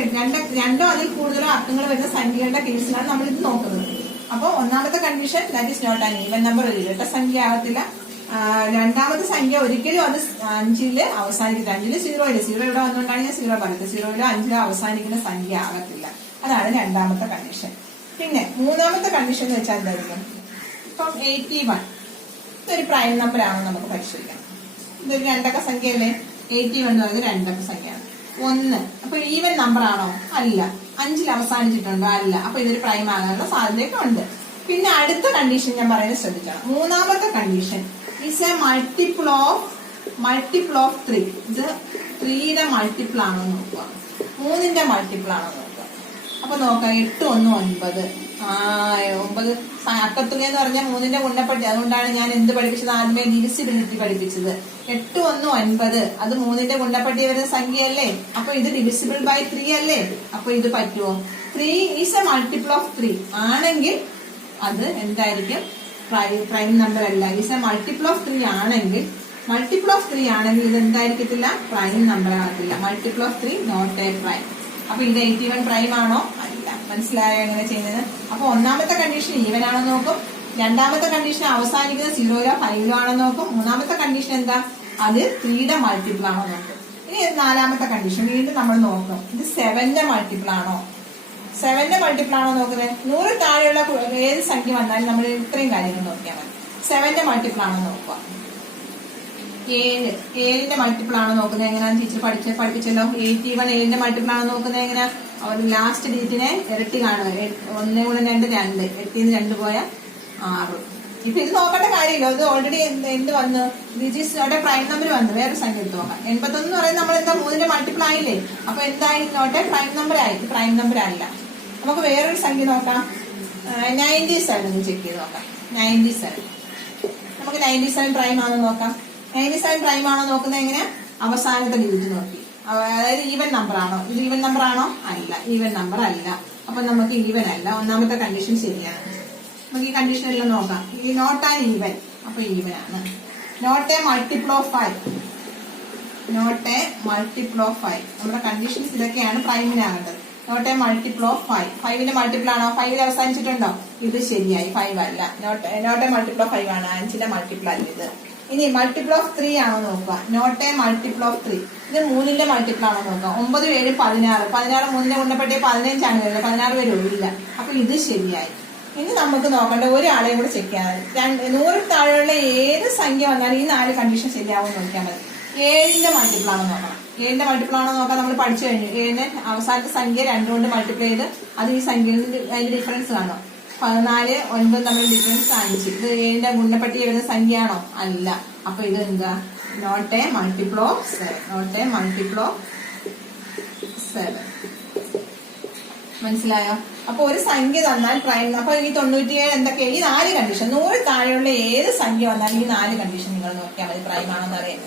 2 അതിൽ കൂടുതലോ അക്കങ്ങൾ വരുന്ന സംഖ്യകളുടെ കേസിലാണ് നമ്മൾ ഇത് നോക്കുന്നത്. അപ്പോൾ ഒന്നാമത്തെ condition that is not an even number, ഒരു ഇരട്ട സംഖ്യ ആകത്തില്ല. രണ്ടാമത്തെ സംഖ്യ ഒരിക്കലും അത് 5ൽ അവസാനിക്കില്ല. 5ൽ 0 ഇല്ല, 0 ഇവിടെ വന്നുകൊണ്ടാണ് ഞാൻ 0 പറഞ്ഞത്. 0ൽ 5ൽ അവസാനിക്കുന്ന സംഖ്യ ആകത്തില്ല. അതാണ് രണ്ടാമത്തെ കണ്ടീഷൻ. പിന്നെ മൂന്നാമത്തെ കണ്ടീഷൻ എന്ന് വെച്ചാൽ എന്തായിരിക്കും? ഇപ്പം 81 ഇതൊരു പ്രൈം നമ്പർ ആണെന്ന് നമുക്ക് പരിശോധിക്കാം. ഇതൊരു 2 അക്ക സംഖ്യ അല്ലേ? 81 എന്ന് പറയുന്നത് 2 അക്ക സംഖ്യയാണ്. 1 അപ്പൊ ഈവൻ നമ്പർ ആണോ? അല്ല. 5ൽ അവസാനിച്ചിട്ടുണ്ടോ? അല്ല. അപ്പൊ ഇതൊരു പ്രൈം ആകാനുള്ള സാധ്യതയൊക്കെ ഉണ്ട്. പിന്നെ അടുത്ത കണ്ടീഷൻ ഞാൻ പറയുന്നത് ശ്രദ്ധിക്കണം. മൂന്നാമത്തെ condition is a multiple of 3. ഇത് 3യുടെ മൾട്ടിപ്പിൾ ആണോ നോക്കുക, 3ന്റെ മൾട്ടിപ്പിൾ ആണോ നോക്കുക. അപ്പൊ നോക്കാം. 8 1 9. 9 അക്കത്തുക എന്ന് പറഞ്ഞാൽ 3ന്റെ ഗുണപ്പട്ടി. അതുകൊണ്ടാണ് ഞാൻ എന്ത് പഠിപ്പിച്ചത്? ആദ്യമേ ഡിവിസിബിലിറ്റി പഠിപ്പിച്ചത്. 8 1 9 അത് 3ന്റെ ഗുണപ്പട്ടി വരുന്ന സംഖ്യയല്ലേ? അപ്പൊ ഇത് ഡിവിസിബിൾ ബൈ 3 അല്ലേ? അപ്പൊ ഇത് പറ്റുമോ? 3 ഈസ് എ മൾട്ടിപ്പിൾ ഓഫ് 3 ആണെങ്കിൽ അത് എന്തായിരിക്കും? പ്രൈം നമ്പർ അല്ല. ഈസ് എ മൾട്ടിപ്പിൾ ഓഫ് 3 ആണെങ്കിൽ, ഇത് എന്തായിരിക്കത്തില്ല? പ്രൈം നമ്പർ ആകത്തില്ല. Multiple of 3 not a prime. അപ്പൊ ഇത് 81 പ്രൈം ആണോ? അല്ല. മനസ്സിലായോ എങ്ങനെ ചെയ്യുന്നത്? അപ്പൊ ഒന്നാമത്തെ കണ്ടീഷൻ ഈവൻ ആണെന്ന് നോക്കും, രണ്ടാമത്തെ കണ്ടീഷൻ അവസാനിക്കുന്നത് 0 5 ആണെന്ന് നോക്കും, മൂന്നാമത്തെ കണ്ടീഷൻ എന്താ, അത് 3യുടെ മൾട്ടിപ്പിൾ ആണോ നോക്കും. ഇനി നാലാമത്തെ കണ്ടീഷൻ വീണ്ടും നമ്മൾ നോക്കും, ഇത് 7ന്റെ മൾട്ടിപ്പിൾ ആണോ, 7ന്റെ മൾട്ടിപ്പിൾ ആണോ നോക്കുന്നത്. 100 താഴെയുള്ള ഏത് സംഖ്യ വന്നാലും നമ്മൾ ഇത്രയും കാര്യങ്ങൾ നോക്കിയാൽ മതി. 7ന്റെ മൾട്ടിപ്പിൾ ആണോ നോക്കുക. 7ന്റെ മൾട്ടിപ്പിൾ ആണോ നോക്കുന്നത് എങ്ങനെയാന്ന് ടീച്ചർ പഠിപ്പിച്ചല്ലോ. 81 7ന്റെ മൾട്ടിപ്പിൾ ആണോ നോക്കുന്നത് എങ്ങനെയാ, അവർ ലാസ്റ്റ് ഡിജിറ്റിനെ ഇരട്ടി കാണുക. 1 × 2 2, 8 ന്ന് 2 പോയാൽ 6. ഇപ്പൊ ഇത് നോക്കേണ്ട കാര്യമില്ല, ഇത് ഓൾറെഡി എന്ത് വന്നു, അവിടെ പ്രൈം നമ്പർ വന്നു. വേറെ സംഖ്യ എടുത്ത് നോക്കാം. 81 എന്ന് പറയുന്നത് നമ്മൾ എന്താ 3ന്റെ മൾട്ടിപ്പിൾ ആയില്ലേ, അപ്പൊ എന്തായി നോട്ടെ പ്രൈം നമ്പർ ആയി. പ്രൈം നമ്പർ അല്ല. നമുക്ക് വേറൊരു സംഖ്യ നോക്കാം, 97 ചെക്ക് ചെയ്ത് നോക്കാം. 97 നമുക്ക് 97 പ്രൈം ആണോ നോക്കാം. 97 പ്രൈം ആണോ നോക്കുന്നത് എങ്ങനെ, അവസാനത്തെ ഡിജിറ്റ് നോക്കി, അതായത് ഈവൻ നമ്പർ ആണോ, ഇത് ഈവൻ നമ്പർ ആണോ, അല്ല, ഈവൻ നമ്പർ അല്ല. അപ്പൊ നമുക്ക് ഈവൻ അല്ല, ഒന്നാമത്തെ കണ്ടീഷൻ ശരിയാണ്. നമുക്ക് ഈ കണ്ടീഷൻ എല്ലാം നോക്കാം. ഈ നോട്ട് ആൻഡ് ഈവൻ, അപ്പൊ ഈവൻ ആണ്. Not a multiple of 5, not a multiple of 5, നമ്മുടെ കണ്ടീഷൻസ് ഇതൊക്കെയാണ് പ്രൈമിനാകേണ്ടത്. നോട്ട് എ മൾട്ടിപ്പിൾ ഓഫ് 5, 5ന്റെ മൾട്ടിപ്പിൾ ആണോ, 5ൽ അവസാനിച്ചിട്ടുണ്ടോ, ഇത് ശരിയായി, 5 അല്ല. നോട്ട് എ മൾട്ടിപ്പിൾ ഓഫ് 5 ആണ്, 5ന്റെ മൾട്ടിപ്പിൾ അല്ല ഇത്. ഇനി മൾട്ടിപ്പിൾ ഓഫ് 3 ആണോ നോക്കുക. നോട്ട് എ മൾട്ടിപ്പിൾ ഓഫ് 3, ഇത് 3ന്റെ മൾട്ടിപ്പിൾ ആണോ നോക്കുക. 9 7 16, 16 3ന്റെ ഗുണപ്പെട്ടിയ 15 ആണ് വരുന്നത്, 16 വരും ഇല്ല. അപ്പൊ ഇത് ശരിയായി. ഇനി നമുക്ക് നോക്കേണ്ട ഒരാളെയും കൂടെ ചെക്ക് ചെയ്യാൻ, 100 താഴെയുള്ള ഏത് സംഖ്യ വന്നാലും ഈ 4 കണ്ടീഷൻ ശരിയാവും നോക്കിയാൽ മതി. 7ന്റെ മൾട്ടിപ്പിൾ ആണോ നോക്കണം. 7ന്റെ മൾട്ടിപ്പിൾ ആണോ നോക്കാൻ നമ്മൾ പഠിച്ചു കഴിഞ്ഞു. 7ന്റെ അവസാനത്തെ സംഖ്യ 2 കൊണ്ട് മൾട്ടിപ്ലൈ ചെയ്ത് അത് ഈ സംഖ്യയിൽ അതിന്റെ ഡിഫറൻസ് കാണോ. 14 9 തമ്മിൽ ഡിഫറൻസ് 5. ഇത് 7ന്റെ ഗുണപട്ടി വരുന്ന സംഖ്യയാണോ, അല്ല. അപ്പൊ ഇത് എന്താ, not a multiple of 7, not a multiple of 7. മനസ്സിലായോ? അപ്പൊ ഒരു സംഖ്യ തന്നാൽ പ്രൈം, അപ്പൊ ഈ 97 എന്തൊക്കെയാ, ഈ 4 കണ്ടീഷൻ, 100 താഴെയുള്ള ഏത് സംഖ്യ വന്നാലും ഈ 4 കണ്ടീഷൻ നിങ്ങൾ നോക്കിയാൽ മതി പ്രൈം ആണെന്ന് അറിയാം.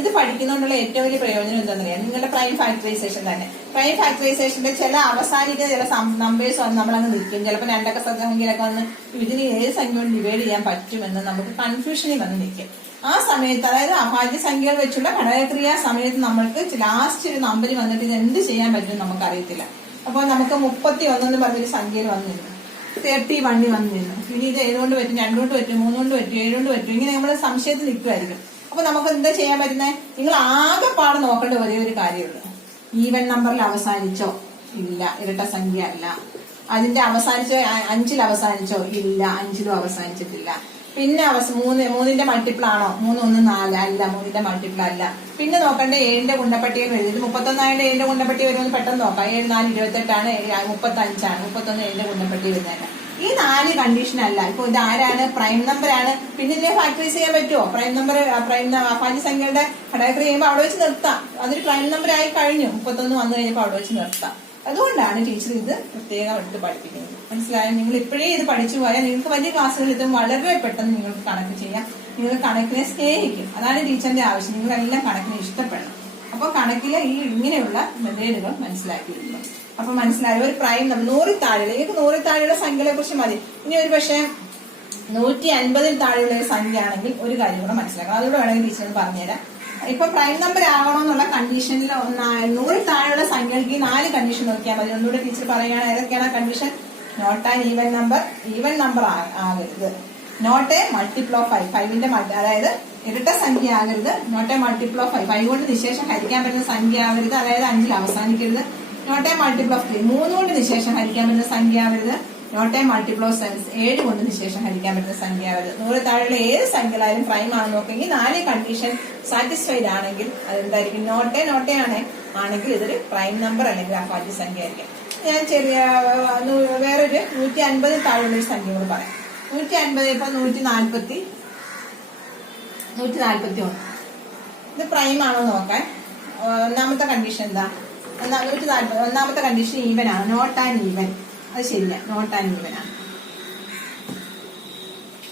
ഇത് പഠിക്കുന്നതുകൊണ്ടുള്ള ഏറ്റവും വലിയ പ്രയോജനം എന്താണെന്നറിയാം, നിങ്ങളുടെ പ്രൈം ഫാക്ടറൈസേഷൻ തന്നെ. പ്രൈം ഫാക്ടറൈസേഷന്റെ ചില അവസാനിക്കുന്ന ചില നമ്പേഴ്സ് വന്ന് നമ്മളങ്ങ് നിൽക്കും. ചിലപ്പോൾ 2 സംഖ്യയിലൊക്കെ വന്ന് ഇതിന് ഏത് സംഖ്യ കൊണ്ട് ഡിവൈഡ് ചെയ്യാൻ പറ്റുമെന്ന് നമുക്ക് കൺഫ്യൂഷനിൽ വന്ന് നിൽക്കും. ആ സമയത്ത്, അതായത് അഭാജ്യ സംഖ്യകൾ വെച്ചുള്ള ഘടകക്രിയ സമയത്ത് നമ്മൾക്ക് ലാസ്റ്റ് ഒരു നമ്പർ വന്നിട്ട് ഇത് എന്ത് ചെയ്യാൻ പറ്റും നമുക്ക് അറിയത്തില്ല. അപ്പോൾ നമുക്ക് 31 എന്ന് പറഞ്ഞൊരു സംഖ്യയിൽ വന്നിരുന്നു, 31 വന്നിരുന്നു. ഇനി ഇത് ഏതുകൊണ്ട് പറ്റും, 2 കൊണ്ട് പറ്റും, 3 കൊണ്ട് പറ്റും, 7 കൊണ്ട് പറ്റും, ഇങ്ങനെ നമ്മൾ സംശയത്തിൽ നിൽക്കുമായിരിക്കും. അപ്പൊ നമുക്ക് എന്താ ചെയ്യാൻ പറ്റുന്നത്, നിങ്ങൾ ആകെപ്പാട് നോക്കേണ്ട ഒരേ ഒരു കാര്യമുള്ളൂ, ഈവൻ നമ്പറിൽ അവസാനിച്ചോ, ഇല്ല, ഇരട്ട സംഖ്യ അല്ല. അതിന്റെ അവസാനിച്ചോ, 5ൽ അവസാനിച്ചോ, ഇല്ല, 5ലും അവസാനിച്ചിട്ടില്ല. പിന്നെ 3ന്റെ മൾട്ടിപ്പിൾ ആണോ, 3 1 4, അല്ല, 3ന്റെ മൾട്ടിപ്പിൾ അല്ല. പിന്നെ നോക്കണ്ടേ 7ന്റെ ഗുണപട്ടികയിൽ വരുന്നത് 31 ആയിട്ട് 7ന്റെ ഗുണപട്ടി വരുമെന്ന് പെട്ടെന്ന് നോക്കാം. 7 4 28 ആണ്, 35 ആണ്, 31 7ന്റെ ഗുണപട്ടി വരുന്നതല്ല. ഈ 4 കണ്ടീഷൻ അല്ല. ഇപ്പൊ ഇത് ആരാണ്, പ്രൈം നമ്പർ ആണ്. പിന്നെ ഇതിനെ ഫാക്ടറൈസ് ചെയ്യാൻ പറ്റുമോ, പ്രൈം നമ്പർ അഭാജ്യ സംഖ്യയുടെ ഘടകക്രിയ ചെയ്യുമ്പോൾ അവിടെ വെച്ച് നിർത്താം. അതൊരു പ്രൈം നമ്പർ ആയി കഴിഞ്ഞു, 31 വന്നു കഴിഞ്ഞപ്പോൾ അവിടെ വെച്ച് നിർത്താം. അതുകൊണ്ടാണ് ടീച്ചർ ഇത് പ്രത്യേകം എടുത്ത് പഠിപ്പിക്കുന്നത്. മനസ്സിലായോ? നിങ്ങൾ ഇപ്പോഴേ ഇത് പഠിച്ചു പോയാൽ നിങ്ങൾക്ക് വലിയ ക്ലാസ്സുകളിൽ ഇത് വളരെ പെട്ടെന്ന് നിങ്ങൾക്ക് കണക്ക് ചെയ്യാം. നിങ്ങൾ കണക്കിനെ സ്നേഹിക്കും. അതാണ് ടീച്ചറിന്റെ ആവശ്യം. നിങ്ങളെല്ലാം കണക്കിനെ ഇഷ്ടപ്പെടണം. അപ്പൊ കണക്കിലെ ഈ ഇങ്ങനെയുള്ള മെത്തേഡുകൾ മനസ്സിലാക്കിയിരിക്കണം. അപ്പൊ മനസ്സിലായോ? ഒരു പ്രൈം നമ്പർ 100 താഴെയുള്ള, നിങ്ങൾക്ക് 100 താഴെയുള്ള സംഖ്യകളെ കുറിച്ച് മതി. ഇനി ഒരു പക്ഷേ 150 താഴെയുള്ള ഒരു സംഖ്യ ആണെങ്കിൽ ഒരു കാര്യം കൂടെ മനസ്സിലാക്കണം. അതുകൂടെ വേണമെങ്കിൽ ടീച്ചർ പറഞ്ഞുതരാം. ഇപ്പൊ പ്രൈം നമ്പർ ആകണമെന്നുള്ള കണ്ടീഷനിൽ 100 താഴെയുള്ള സംഖ്യകൾക്ക് ഈ 4 കണ്ടീഷൻ നോക്കിയാൽ മതി. ഒന്നുകൂടെ ടീച്ചർ പറയുകയാണ് ഏതൊക്കെയാണ് condition. Not an even number ആകരുത്. നോട്ട് എ മൾട്ടിപ്പിൾ ഓഫ് 5, 5ന്റെ അതായത് ഇരട്ട സംഖ്യ ആകരുത്. നോട്ട് എ മൾട്ടിപ്പിൾ ഓഫ് 5, 5 കൊണ്ട് നിശേഷം ഹരിക്കാൻ പറ്റുന്ന സംഖ്യ ആകരുത്, അതായത് 5ൽ അവസാനിക്കരുത്. നോട്ട് എ മൾട്ടിപ്പിൾ ഓഫ് 3, 3 കൊണ്ട് നിശേഷം ഹരിക്കാൻ പറ്റുന്ന സംഖ്യ ആകരുത്. നോട്ട് എ മൾട്ടിപ്പിൾ ഓഫ് 7, 7 കൊണ്ട് നിശേഷം ഹരിക്കാൻ പറ്റുന്ന സംഖ്യ ആകരുത്. 100 താഴെയുള്ള ഏത് സംഖ്യകളായാലും പ്രൈം ആണെന്ന് നോക്കെങ്കിൽ 4 കണ്ടീഷൻ സാറ്റിസ്ഫൈഡ് ആണെങ്കിൽ അതെന്തായിരിക്കും, നോട്ട് എ ആണെങ്കിൽ ഇതൊരു പ്രൈം നമ്പർ അല്ലെങ്കിൽ അഭാജ്യ സംഖ്യ ആയിരിക്കും. ഞാൻ വേറൊരു 150 താഴെയുള്ള ഒരു സംഖ്യ കൂടെ പറയാം. 150 ഇപ്പൊ 141, ഇത് പ്രൈം ആണോ നോക്കാൻ. ഒന്നാമത്തെ കണ്ടീഷൻ എന്താ, 140, ഒന്നാമത്തെ കണ്ടീഷൻ ഈവൻ ആണ്, നോട്ട് ആൻ ഈവൻ. അത് ശരിയാ, നോട്ട് ആൻ ഈവൻ ആണ്.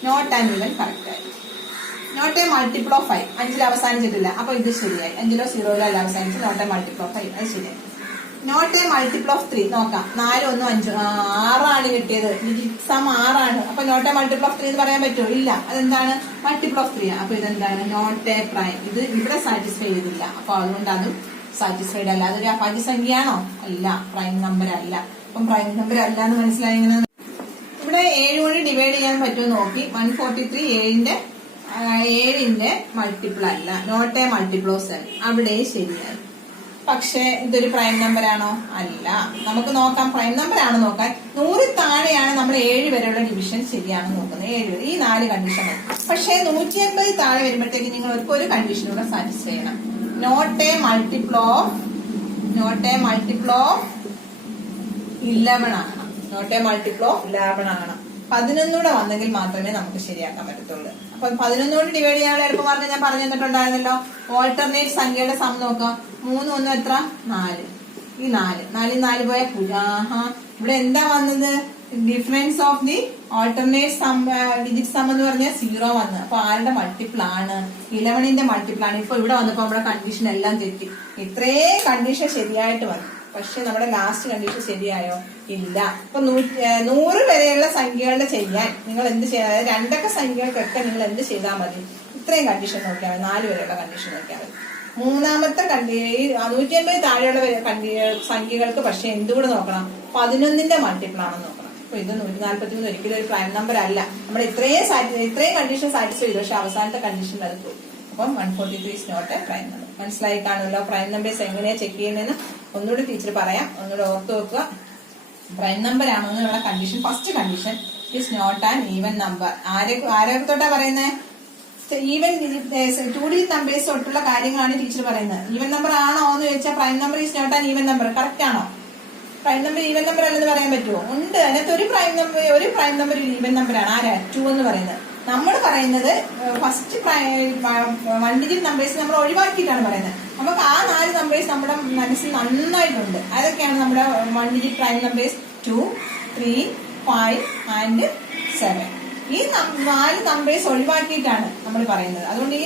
നോട്ട് ആൻ ഈവൻ കറക്റ്റ് ആയി. നോട്ട് എ മൾട്ടിപ്പിൾ ഓഫ് 5, 5ൽ അവസാനിച്ചിട്ടില്ല, അപ്പൊ ഇത് ശരിയായി. 5ലോ 0ലോ അല്ല അവസാനിച്ച് നോട്ട് എ മൾട്ടിപ്പിൾ ഓഫ് 5, അത് ശരിയായി. നോട്ട് എ മൾട്ടിപ്പിൾ ഓഫ് 3 നോക്കാം. 4 1 5, 6 കിട്ടിയത്. എക്സാം 6. അപ്പൊ നോട്ട് എ മൾട്ടിപ്പിൾ ഓഫ് 3 എന്ന് പറയാൻ പറ്റുമോ, ഇല്ല. അതെന്താണ്, മൾട്ടിപ്പിൾ ഓഫ് 3. അപ്പൊ ഇതെന്താണ്, നോട്ട് എ പ്രൈം. ഇത് ഇവിടെ സാറ്റിസ്ഫൈ ചെയ്തില്ല, അപ്പൊ അതുകൊണ്ട് അതും സാറ്റിസ്ഫൈഡ് അല്ല. അതൊരു അഭാജ്യ സംഖ്യയാണോ, അല്ല, പ്രൈം നമ്പർ അല്ല. അപ്പം പ്രൈം നമ്പർ അല്ല എന്ന് മനസ്സിലായി. ഇങ്ങനെ ഇവിടെ 7 കൊണ്ട് ഡിവൈഡ് ചെയ്യാൻ പറ്റുമോ നോക്കി. 143 7ന്റെ മൾട്ടിപ്പിൾ അല്ല, നോട്ട് എ മൾട്ടിപ്പിൾ ഓഫ് 7. അവിടെ ശരിയായി. പക്ഷെ ഇതൊരു പ്രൈം നമ്പർ ആണോ? അല്ല. നമുക്ക് നോക്കാം, പ്രൈം നമ്പർ ആണ് നോക്കാൻ. 100 താഴെയാണ് നമ്മൾ 7 വരെയുള്ള ഡിവിഷൻ ശരിയാണെന്ന് നോക്കുന്നത്. 7 വരെ ഈ 4 കണ്ടീഷൻ. പക്ഷെ 180 താഴെ വരുമ്പോഴത്തേക്ക് നിങ്ങൾ ഒരു കണ്ടീഷനൂടെ സാറ്റിസ്ഫൈ ചെയ്യണം. നോട്ട് എ മൾട്ടിപ്പിൾ ഓഫ് 11 ആണ്. നോട്ട് എ മൾട്ടിപ്പിൾ ഓഫ് 11 ആണ്. 11 വന്നെങ്കിൽ മാത്രമേ നമുക്ക് ശരിയാക്കാൻ പറ്റത്തുള്ളൂ. അപ്പൊ 11 കൊണ്ട് ഡിവൈഡ് ചെയ്യാനുള്ള എളുപ്പമാർഗ്ഗം ഞാൻ പറഞ്ഞു തന്നിട്ടുണ്ടായിരുന്നല്ലോ. ഓൾട്ടർനേറ്റ് സംഖ്യയുടെ സം നോക്കാം. 3 1 എത്ര? 4. ഈ 4 പോയ 0. ഇവിടെ എന്താ വന്നത്? Difference of the alternate digit some എന്ന് പറഞ്ഞാൽ 0 വന്ന്. അപ്പൊ ആരുടെ മൾട്ടിപ്പിൾ ആണ്? 11ന്റെ മൾട്ടിപ്പിൾ ആണ്. ഇപ്പൊ ഇവിടെ വന്നപ്പോ നമ്മുടെ കണ്ടീഷൻ എല്ലാം തെറ്റി. ഇത്രയും കണ്ടീഷൻ ശരിയായിട്ട് വന്നു. പക്ഷെ നമ്മുടെ ലാസ്റ്റ് കണ്ടീഷൻ ശരിയായോ? ഇല്ല. അപ്പൊ 100 വരെയുള്ള സംഖ്യകളുടെ ചെയ്യാൻ നിങ്ങൾ എന്ത് ചെയ്യാൻ, അതായത് 2 അക്ക സംഖ്യകൾക്കൊക്കെ നിങ്ങൾ എന്ത് ചെയ്താൽ മതി? ഇത്രയും കണ്ടീഷൻ നോക്കിയാൽ മതി. 4 വരെയുള്ള കണ്ടീഷൻ നോക്കിയാൽ മതി. മൂന്നാമത്തെ 150 താഴെയുള്ള സംഖ്യകൾക്ക് പക്ഷെ എന്തുകൂടെ നോക്കണം? 11ന്റെ മൾട്ടിപ്പിൾ ആണെന്ന് നോക്കണം. അപ്പൊ ഇത് 143 ഒരിക്കലും ഒരു പ്രൈം നമ്പർ അല്ല. നമ്മൾ ഇത്രയും കണ്ടീഷൻ സാറ്റിസ്ഫൈ ചെയ്തു. പക്ഷെ അവസാനത്തെ കണ്ടീഷൻ അത് പോയി. അപ്പം 143 is not a prime number. മനസ്സിലായി കാണുമല്ലോ. പ്രൈം നമ്പേഴ്സ് എങ്ങനെയാ ചെക്ക് ചെയ്യുന്നതെന്ന് ഒന്നുകൂടി ടീച്ചർ പറയാം. ഒന്നുകൂടെ ഓർത്ത് വെക്കുക. പ്രൈം നമ്പർ ആണെന്നുള്ള condition, first condition is not an even number. ആരൊക്കെ തൊട്ടാ പറയുന്നത്? ഈവൻ 2 ഡിജിറ്റ് നമ്പേഴ്സ് തൊട്ടുള്ള കാര്യങ്ങളാണ് ടീച്ചർ പറയുന്നത്. ഈവൻ നമ്പർ ആണോ എന്ന് ചോദിച്ചാൽ prime number is not an even number. Correct ആണോ? പ്രൈം നമ്പർ ഈവൻ നമ്പർ അല്ലെന്ന് പറയാൻ പറ്റുമോ? ഉണ്ട്. അതിനകത്ത് ഒരു പ്രൈം നമ്പർ ഒരു ഈവൻ നമ്പർ ആണ്. ആരാ? 2 എന്ന് പറയുന്നത്. നമ്മൾ പറയുന്നത് ഫസ്റ്റ് 1 ഡിജിറ്റ് നമ്പേഴ്സ് നമ്മൾ ഒഴിവാക്കിയിട്ടാണ് പറയുന്നത്. നമുക്ക് ആ 4 നമ്പേഴ്സ് നമ്മുടെ മനസ്സിൽ നന്നായിട്ടുണ്ട്. അതൊക്കെയാണ് നമ്മുടെ 1 ഡിജിറ്റ് പ്രൈം നമ്പേഴ്സ് 2, 3, 5 ആൻഡ് 7. ഈ 4 നമ്പേഴ്സ് ഒഴിവാക്കിയിട്ടാണ് നമ്മൾ പറയുന്നത്. അതുകൊണ്ട് ഈ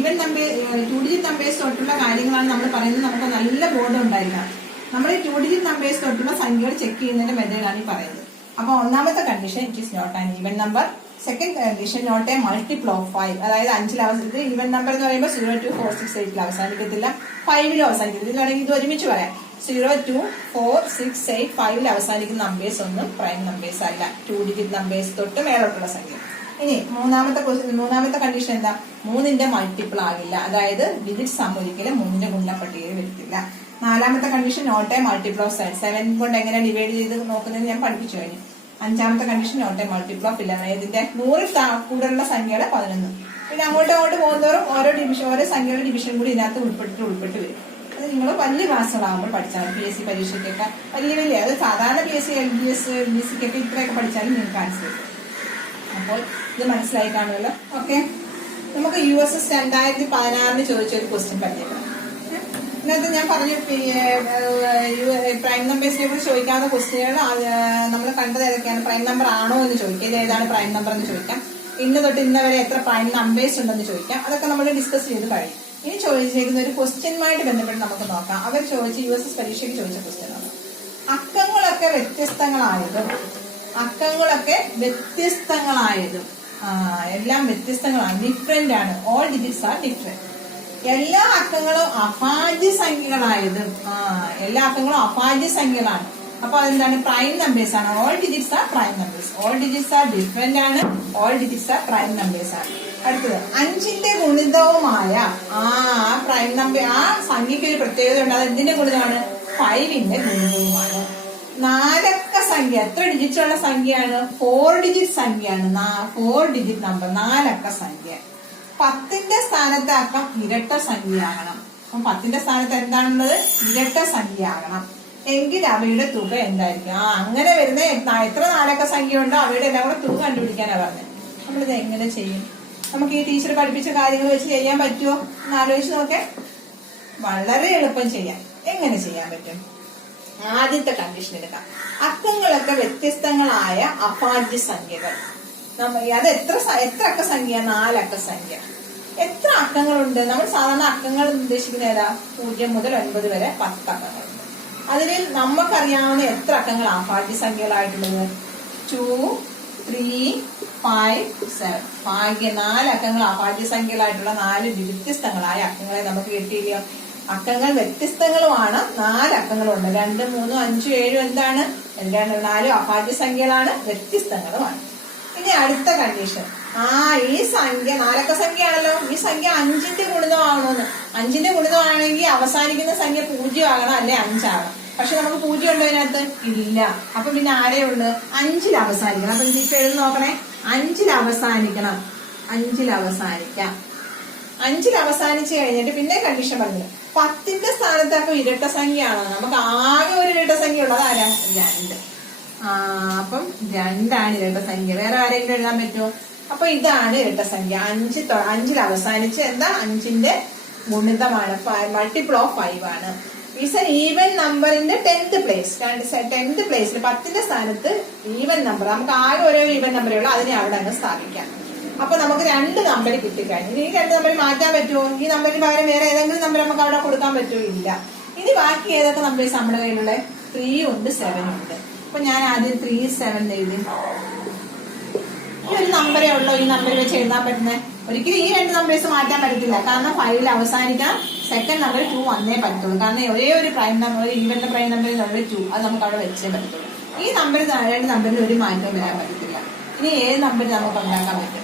ഈവൻ നമ്പർ 2 ഡിജിറ്റ് നമ്പേഴ്സ് തൊട്ടുള്ള കാര്യങ്ങളാണ് നമ്മൾ പറയുന്നത്. നമുക്ക് നല്ല ബോധം ഉണ്ടായിരിക്കണം. നമ്മൾ ഈ 2 ഡിജിറ്റ് നമ്പേഴ്സ് തൊട്ടുള്ള സംഖ്യകൾ ചെക്ക് ചെയ്യുന്നതിന്റെ മെത്തേഡാണ് ഈ പറയുന്നത്. അപ്പൊ ഒന്നാമത്തെ condition it is not an even number. Second condition not a multiple of 5. അതായത് 5 അവസാനിക്കുന്നത്. ഈവൻ നമ്പർ എന്ന് പറയുമ്പോൾ 0 2 4 6 8 അവസാനിക്കത്തില്ല, 5 അവസാനിക്കത്തില്ല. ഇതിലാണെങ്കിൽ ഇത് ഒരുമിച്ച് പറയാം. 0 2 4 6 8 5 അവസാനിക്കുന്ന നമ്പേഴ്സ് ഒന്നും പ്രൈം നമ്പേഴ്സ് അല്ല. 2 ഡിജിറ്റ് നമ്പേഴ്സ് തൊട്ട് മേലോട്ടുള്ള സംഖ്യ. ഇനി മൂന്നാമത്തെ കണ്ടീഷൻ എന്താ? 3ന്റെ മൾട്ടിപ്പിൾ ആകില്ല. അതായത് ഡിജിറ്റ് സം ഒരിക്കലും 3ന്റെ ഗുണപട്ടികയിൽ വരത്തില്ല. നാലാമത്തെ condition not a multiple of 7. 7 കൊണ്ട് എങ്ങനെ ഡിവൈഡ് ചെയ്ത് നോക്കുന്നത് ഞാൻ പഠിപ്പിച്ചു കഴിഞ്ഞു. അഞ്ചാമത്തെ condition not a multiple of 11. ഇതിന്റെ 100 കൂടുതലുള്ള സംഖ്യയുടെ 11. പിന്നെ അങ്ങോട്ട് പോകുന്നതോറും ഓരോ സംഖ്യയുടെ ഡിവിഷൻ കൂടി ഇതിനകത്ത് ഉൾപ്പെട്ട് വരും. അത് നിങ്ങൾ വലിയ ക്ലാസ്സുകളാകുമ്പോൾ പഠിച്ചാൽ PSC പരീക്ഷയ്ക്കൊക്കെ വലിയ അത് സാധാരണ PSC LGS BSCക്കൊക്കെ ഇത്രയൊക്കെ പഠിച്ചാലും നിങ്ങൾക്ക് ആൻസർ കിട്ടും. അപ്പോൾ ഇത് മനസ്സിലായി കാണുമല്ലോ. ഓക്കെ, നമുക്ക് USS 2016 ചോദിച്ചൊരു ക്വസ്റ്റ്യൻ പഠിച്ചേക്കാം. ഇതിനകത്ത് ഞാൻ പറഞ്ഞു പ്രൈം നമ്പേഴ്സിനെ കുറിച്ച് ചോദിക്കാവുന്ന ക്വസ്റ്റ്യനുകൾ നമ്മൾ കണ്ടത് ഏതൊക്കെയാണ്? പ്രൈം നമ്പർ ആണോ എന്ന് ചോദിക്കാം. ഇത് ഏതാണ് പ്രൈം നമ്പർ എന്ന് ചോദിക്കാം. ഇന്ന് തൊട്ട് ഇന്ന വരെ എത്ര പ്രൈം നമ്പേഴ്സ് ഉണ്ടെന്ന് ചോദിക്കാം. അതൊക്കെ നമ്മൾ ഡിസ്കസ് ചെയ്ത് കഴിയും. ഇനി ചോദിച്ചേക്കുന്ന ഒരു ക്വസ്റ്റ്യനുമായിട്ട് ബന്ധപ്പെട്ട് നമുക്ക് നോക്കാം. അവർ ചോദിച്ച USS പരീക്ഷയ്ക്ക് ചോദിച്ച ക്വസ്റ്റ്യനാണ്. അക്കങ്ങളൊക്കെ വ്യത്യസ്തങ്ങളായതും എല്ലാം വ്യത്യസ്തങ്ങളാണ്, ഡിഫറെന്റ് ആണ്. All digits are different. എല്ലാ അക്കങ്ങളും അഭാജ്യ സംഖ്യകളായതും എല്ലാ അക്കങ്ങളും അഭാജ്യ സംഖ്യകളാണ്. അപ്പൊ അതെന്താണ്? പ്രൈം നമ്പേഴ്സ് ആണ്. All digits are prime numbers. All digits are different ആണ്. All digits are prime numbers ആണ്. അടുത്തത് 5ന്റെ ഗുണിതവുമായ പ്രൈം നമ്പർ ആ സംഖ്യയ്ക്ക് ഒരു പ്രത്യേകത ഉണ്ട്. അത് എന്തിന്റെ ഗുണിതമാണ്? 5ന്റെ ഗുണിതവുമാണ്. 4 അക്ക സംഖ്യ എത്ര ഡിജിറ്റ് ഉള്ള സംഖ്യയാണ്? 4 ഡിജിറ്റ് സംഖ്യയാണ്. 4 ഡിജിറ്റ് നമ്പർ, 4 അക്ക സംഖ്യ. 10ന്റെ സ്ഥാനത്തെ അക്കം ഇരട്ട സംഖ്യയാകണം. അപ്പം 10ന്റെ സ്ഥാനത്ത് എന്താണുള്ളത്? ഇരട്ട സംഖ്യയാകണം. എങ്കിൽ അവയുടെ തുക എന്തായിരിക്കും? അങ്ങനെ വരുന്ന എത്ര 4 അക്ക സംഖ്യ ഉണ്ടോ അവയുടെ എല്ലാം കൂടെ തുക കണ്ടുപിടിക്കാനാണ് പറഞ്ഞത്. നമ്മളിത് എങ്ങനെ ചെയ്യും? നമുക്ക് ഈ ടീച്ചർ പഠിപ്പിച്ച കാര്യങ്ങൾ വെച്ച് ചെയ്യാൻ പറ്റുമോ എന്ന് ആലോചിച്ച് നോക്കേ. വളരെ എളുപ്പം ചെയ്യാം. എങ്ങനെ ചെയ്യാൻ പറ്റും? ആദ്യത്തെ കണ്ടീഷൻ എടുക്കാം. അക്കങ്ങളൊക്കെ വ്യത്യസ്തങ്ങളായ അഭാജ്യ സംഖ്യകൾ. അത് എത്ര അക്ക സംഖ്യ? 4 അക്ക സംഖ്യ. എത്ര അക്കങ്ങളുണ്ട്? നമ്മൾ സാധാരണ അക്കങ്ങൾ ഉദ്ദേശിക്കുന്ന ഏതാ? 0 മുതൽ 9 വരെ 10 അക്കങ്ങളുണ്ട്. അതിൽ നമുക്കറിയാവുന്ന എത്ര അക്കങ്ങൾ അഭാജ്യ സംഖ്യകളായിട്ടുള്ളത്? 2, 3, 5, 7. 4 അക്കങ്ങൾ അഭാജ്യ സംഖ്യകളായിട്ടുള്ള 4 വ്യത്യസ്തങ്ങളായ അക്കങ്ങളെ നമുക്ക് കിട്ടിയില്ല. അക്കങ്ങൾ വ്യത്യസ്തങ്ങളുമാണ്, 4 അക്കങ്ങളുണ്ട്. 2, 3, 5, 7 എന്താണ്? 4 അഭാജ്യ സംഖ്യകളാണ്, വ്യത്യസ്തങ്ങളുമാണ്. ഇനി അടുത്ത കണ്ടീഷൻ, ഈ സംഖ്യ 4 അക്ക സംഖ്യയാണല്ലോ, ഈ സംഖ്യ 5ന്റെ ഗുണിതമാകണമെന്ന്. 5ന്റെ ഗുണിതമാണെങ്കിൽ അവസാനിക്കുന്ന സംഖ്യ 0 ആകണം, അല്ലെ 5 ആകണം. പക്ഷെ നമുക്ക് 0 ഉണ്ടോ ഇതിനകത്ത്? ഇല്ല. അപ്പൊ പിന്നെ ആരേ ഉള്ളു? 5ൽ അവസാനിക്കണം. അപ്പൊ ഇതിപ്പോ എഴുതി നോക്കണേ, 5ൽ അവസാനിക്കണം. 5ൽ അവസാനിക്കാം. 5ൽ അവസാനിച്ച് കഴിഞ്ഞിട്ട് പിന്നെ കണ്ടീഷൻ പറഞ്ഞു, 10ന്റെ സ്ഥാനത്ത് അപ്പൊ ഇരട്ട സംഖ്യയാണോ? നമുക്ക് ആകെ ഒരു ഇരട്ട സംഖ്യ ഉള്ളത് ആരാ? 2. അപ്പം 2 ഇരട്ട സംഖ്യ. വേറെ ആരെങ്കിലും എഴുതാൻ പറ്റുമോ? അപ്പൊ ഇതാണ് ഇരട്ട സംഖ്യ. 5ൽ അവസാനിച്ച് എന്താ? 5ന്റെ ഗുണിതമാണ്, മൾട്ടിപ്പിൾ ഓഫ് 5 ആണ്. ഈസ് എൻ ഈവൻ നമ്പറിന്റെ 10th പ്ലേസ്. 10th പ്ലേസിൽ 10ന്റെ സ്ഥാനത്ത് ഈവൻ നമ്പർ, നമുക്ക് ആകെ ഒരേ ഈവൻ നമ്പറേ ഉള്ളൂ, അതിനെ അവിടെ അങ്ങ് സ്ഥാപിക്കാം. അപ്പൊ നമുക്ക് 2 നമ്പർ കിട്ടിക്കഴിഞ്ഞു. ഈ 2 നമ്പർ മാറ്റാൻ പറ്റുമോ? ഈ നമ്പറിന് പകരം വേറെ ഏതെങ്കിലും നമ്പർ നമുക്ക് അവിടെ കൊടുക്കാൻ പറ്റുമോ? ഇല്ല. ഇനി ബാക്കി ഏതൊക്കെ നമ്പേഴ്സ് നമ്മുടെ കയ്യിലുള്ള? 3 ഉണ്ട്, 7 ഉണ്ട്. അപ്പൊ ഞാൻ ആദ്യം 3, 7 എഴുതി. ഈ ഒരു നമ്പരേ ഉള്ളൂ ഈ നമ്പർ വെച്ച് എഴുതാൻ പറ്റുന്നത്. ഒരിക്കലും ഈ 2 നമ്പേഴ്സ് മാറ്റാൻ പറ്റത്തില്ല, കാരണം 5ൽ അവസാനിക്കാൻ സെക്കൻഡ് നമ്പർ 2 വന്നേ പറ്റുള്ളൂ. കാരണം ഒരേ ഒരു പ്രൈം നമ്പർ, ഈവന്റെ പ്രൈം നമ്പറിൽ 2, അത് നമുക്ക് അവിടെ വെച്ചേ പറ്റത്തുള്ളൂ. ഈ നമ്പർ 2 നമ്പറിൽ ഒരു മാറ്റം വരാൻ പറ്റത്തില്ല. ഇനി ഏത് നമ്പർ നമുക്ക് ഉണ്ടാക്കാൻ പറ്റും?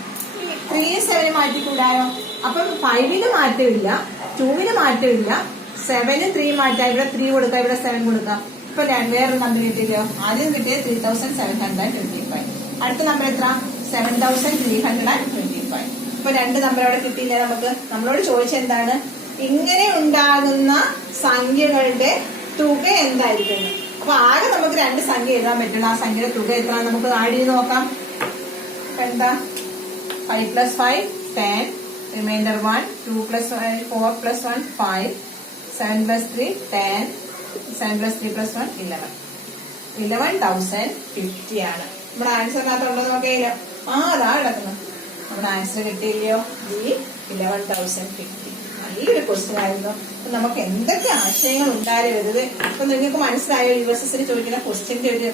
3, 7 മാറ്റിക്കൂടായോ? അപ്പം 5ന് മാറ്റമില്ല, 2വിന് മാറ്റമില്ല, 7, 3 മാറ്റാം. ഇവിടെ 3 കൊടുക്കാം, ഇവിടെ 7 കൊടുക്കാം. ഇപ്പൊ വേറൊരു നമ്പർ കിട്ടിയല്ലോ. ആദ്യം കിട്ടിയത് 3725. അടുത്ത നമ്പർ എത്ര? 7325. ഇപ്പൊ 2 നമ്പർ അവിടെ കിട്ടിയില്ല നമുക്ക്. നമ്മളോട് ചോദിച്ചെന്താണ്? ഇങ്ങനെ ഉണ്ടാകുന്ന സംഖ്യകളുടെ തുക എന്തായിരിക്കും? അപ്പൊ ആകെ നമുക്ക് 2 സംഖ്യ എഴുതാൻ പറ്റുള്ളൂ. ആ സംഖ്യയുടെ തുക എത്ര നമുക്ക് ആഡ് ചെയ്ത് നോക്കാം. എന്താ? 5 + 5 10, റിമൈൻഡർ 1, 2 + 1 4 + 1 5, 7 + 3 10, 7 + 3 + 1 11. 11,050 ആണ് നമ്മുടെ ആൻസറിനകത്തുള്ളത്. നോക്കിയില്ലോ, അതാ കിടക്കുന്നു. നമ്മുടെ ആൻസർ കിട്ടിയില്ലയോ? ഈ 11,050. നല്ലൊരു ക്വസ്റ്റ്യൻ ആയിരുന്നു. അപ്പൊ നമുക്ക് എന്തൊക്കെ ആശയങ്ങൾ ഉണ്ടായാലും വെറുതെ ഇപ്പൊ നിങ്ങൾക്ക് മനസ്സിലായോ USSന് ചോദിക്കുന്ന ക്വസ്റ്റ്യന്റെ ഒരു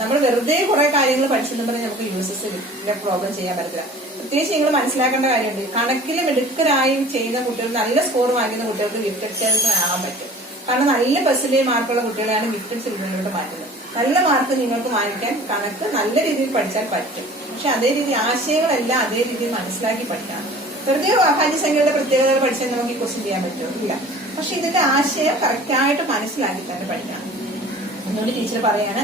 നമ്മൾ വെറുതെ കുറെ കാര്യങ്ങൾ പഠിച്ചെന്ന് പറഞ്ഞാൽ നമുക്ക് USSലെ പ്രോബ്ലം ചെയ്യാൻ പറ്റില്ല. പ്രത്യേകിച്ച് നിങ്ങൾ മനസ്സിലാക്കേണ്ട കാര്യമുണ്ട്, കണക്കിലും മിടുക്കരായി ചെയ്യുന്ന കുട്ടികൾ, നല്ല സ്കോർ വാങ്ങിക്കുന്ന കുട്ടികൾക്ക് ഗിഫ്റ്റഡ് സെൽസിന് ആവാൻ പറ്റും. കാരണം നല്ല പെർസെന്റേജ് മാർക്കുള്ള കുട്ടികളെയാണ് ഗിഫ്റ്റഡ് സെൽസിലോട്ട് മാറ്റുന്നത്. നല്ല മാർക്ക് നിങ്ങൾക്ക് വാങ്ങിക്കാൻ കണക്ക് നല്ല രീതിയിൽ പഠിച്ചാൽ പറ്റും. പക്ഷെ അതേ രീതി ആശയങ്ങളെല്ലാം അതേ രീതിയിൽ മനസ്സിലാക്കി പഠിക്കണം. വെറുതെ അഭാജ്യ സംഖ്യകളുടെ പ്രത്യേകതകൾ പഠിച്ചാൽ നമുക്ക് ഈ ക്വസ്റ്റ്യൻ ചെയ്യാൻ പറ്റുമോ? ഇല്ല. പക്ഷെ ഇതിന്റെ ആശയം കറക്റ്റായിട്ട് മനസ്സിലാക്കി തന്നെ പഠിക്കണം. എന്നോട് ടീച്ചർ പറയാണ്,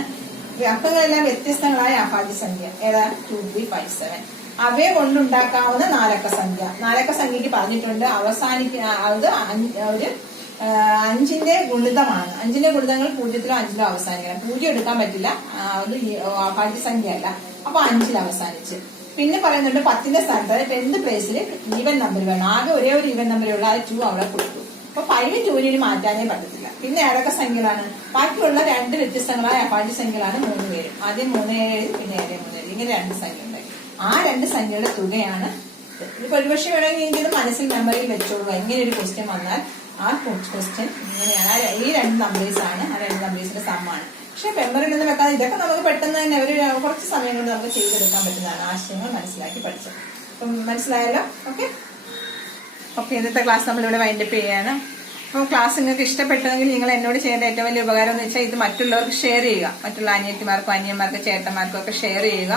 അക്കങ്ങളെല്ലാം വ്യത്യസ്തങ്ങളായ അഭാജ്യ സംഖ്യ ഏതാ? 2, 3, 5, 7. അവയെ കൊണ്ടുണ്ടാക്കാവുന്ന 4 അക്ക സംഖ്യ. 4 അക്ക സംഖ്യക്ക് പറഞ്ഞിട്ടുണ്ട് അത് ഒരു 5ന്റെ ഗുണിതമാണ്. 5ന്റെ ഗുണിതങ്ങൾ 0-ലോ 5-ലോ അവസാനിക്കണം. 0 എടുക്കാൻ പറ്റില്ല, അത് അഭാജ്യ സംഖ്യ അല്ല. അപ്പൊ 5ൽ അവസാനിച്ച്. പിന്നെ പറയുന്നുണ്ട് 10ന്റെ സ്ഥാനത്ത് 10th പ്ലേസിൽ ഈവൻ നമ്പർ വേണം. ആകെ ഒരേ ഒരു ഈവൻ നമ്പറേ ഉള്ളൂ, അത് 2 അവിടെ കൊടുത്തു. അപ്പൊ 5 2 മാറ്റാനേ പറ്റത്തില്ല. പിന്നെ ഏതൊക്കെ സംഖ്യകളാണ്? ബാക്കിയുള്ള 2 വ്യത്യസ്തങ്ങളായ അഭാജ്യ സംഖ്യകളാണ് 3 പേരും. ആദ്യം 3 7 പിന്നെ 7 3 ഇങ്ങനെ 2 സംഖ്യ ഉണ്ടായി. ആ 2 സംഖ്യകളുടെ തുകയാണ്. ഇപ്പൊ ഒരുപക്ഷെ വേണമെങ്കിൽ എനിക്കിത് മനസ്സിൽ മെമ്മറിയിൽ വെച്ചോളൂ. എങ്ങനെ ഒരു ക്വസ്റ്റ്യൻ വന്നാൽ ആ ക്വസ്റ്റ്യൻ ഇങ്ങനെയാണ്. ഈ 2 നമ്പേഴ്സ് ആണ്, ആ 2 നമ്പേഴ്സിന്റെ സമ്മാണ്. പക്ഷെ മെമ്മറിയിൽ നിന്ന് വെക്കാതെ ഇതൊക്കെ നമുക്ക് പെട്ടെന്ന് തന്നെ ഒരു കുറച്ച് സമയം കൊണ്ട് നമുക്ക് ചെയ്തെടുക്കാൻ പറ്റുന്നതാണ്. ആശയങ്ങൾ മനസ്സിലാക്കി പഠിച്ചത്. അപ്പം മനസ്സിലായല്ലോ? ഓക്കെ. ഇന്നത്തെ ക്ലാസ് നമ്മളിവിടെ വൈൻഡപ്പ് ചെയ്യാണ്. അപ്പോൾ ക്ലാസ് നിങ്ങൾക്ക് ഇഷ്ടപ്പെട്ടെങ്കിൽ നിങ്ങൾ എന്നോട് ചെയ്യേണ്ട ഏറ്റവും വലിയ ഉപകാരം എന്ന് വെച്ചാൽ ഇത് മറ്റുള്ളവർക്ക് ഷെയർ ചെയ്യുക. മറ്റുള്ള അനിയത്തിമാർക്കും അനിയന്മാർക്കും ചേട്ടന്മാർക്കും ഒക്കെ ഷെയർ ചെയ്യുക.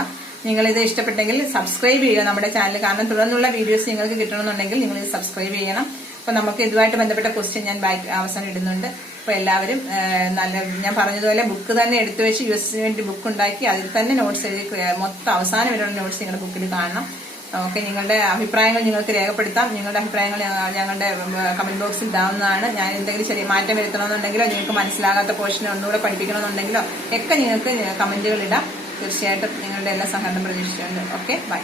നിങ്ങളിത് ഇഷ്ടപ്പെട്ടെങ്കിൽ സബ്സ്ക്രൈബ് ചെയ്യുക നമ്മുടെ ചാനൽ. കാരണം തുടർന്നുള്ള വീഡിയോസ് നിങ്ങൾക്ക് കിട്ടണമെന്നുണ്ടെങ്കിൽ നിങ്ങൾ ഇത് സബ്സ്ക്രൈബ് ചെയ്യണം. അപ്പൊ നമുക്ക് ഇതുമായിട്ട് ബന്ധപ്പെട്ട ക്വസ്റ്റ്യൻ ഞാൻ അവസാനം ഇടുന്നുണ്ട്. അപ്പൊ എല്ലാവരും ഞാൻ പറഞ്ഞതുപോലെ ബുക്ക് തന്നെ എടുത്തു വെച്ച് USSന് വേണ്ടി ബുക്ക് ഉണ്ടാക്കി അതിൽ തന്നെ നോട്ട്സ് എഴുതി മൊത്തം അവസാനം വരെയുള്ള നോട്ട്സ് നിങ്ങളുടെ ബുക്കിൽ കാണണം. ഓക്കെ. നിങ്ങളുടെ അഭിപ്രായങ്ങൾ നിങ്ങൾക്ക് രേഖപ്പെടുത്താം. നിങ്ങളുടെ അഭിപ്രായങ്ങൾ ഞങ്ങളുടെ കമന്റ് ബോക്സിൽ ഇടാവുന്നതാണ്. ഞാൻ എന്തെങ്കിലും ചെറിയ മാറ്റം വരുത്തണമെന്നുണ്ടെങ്കിലോ നിങ്ങൾക്ക് മനസ്സിലാകാത്ത പോർഷനെ ഒന്നുകൂടെ പഠിപ്പിക്കണമെന്നുണ്ടെങ്കിലോ ഒക്കെ നിങ്ങൾക്ക് കമന്റുകൾ ഇടാം. തീർച്ചയായിട്ടും നിങ്ങളുടെ എല്ലാ സഹകരണം പ്രതീക്ഷിച്ചുണ്ട്. Okay, by.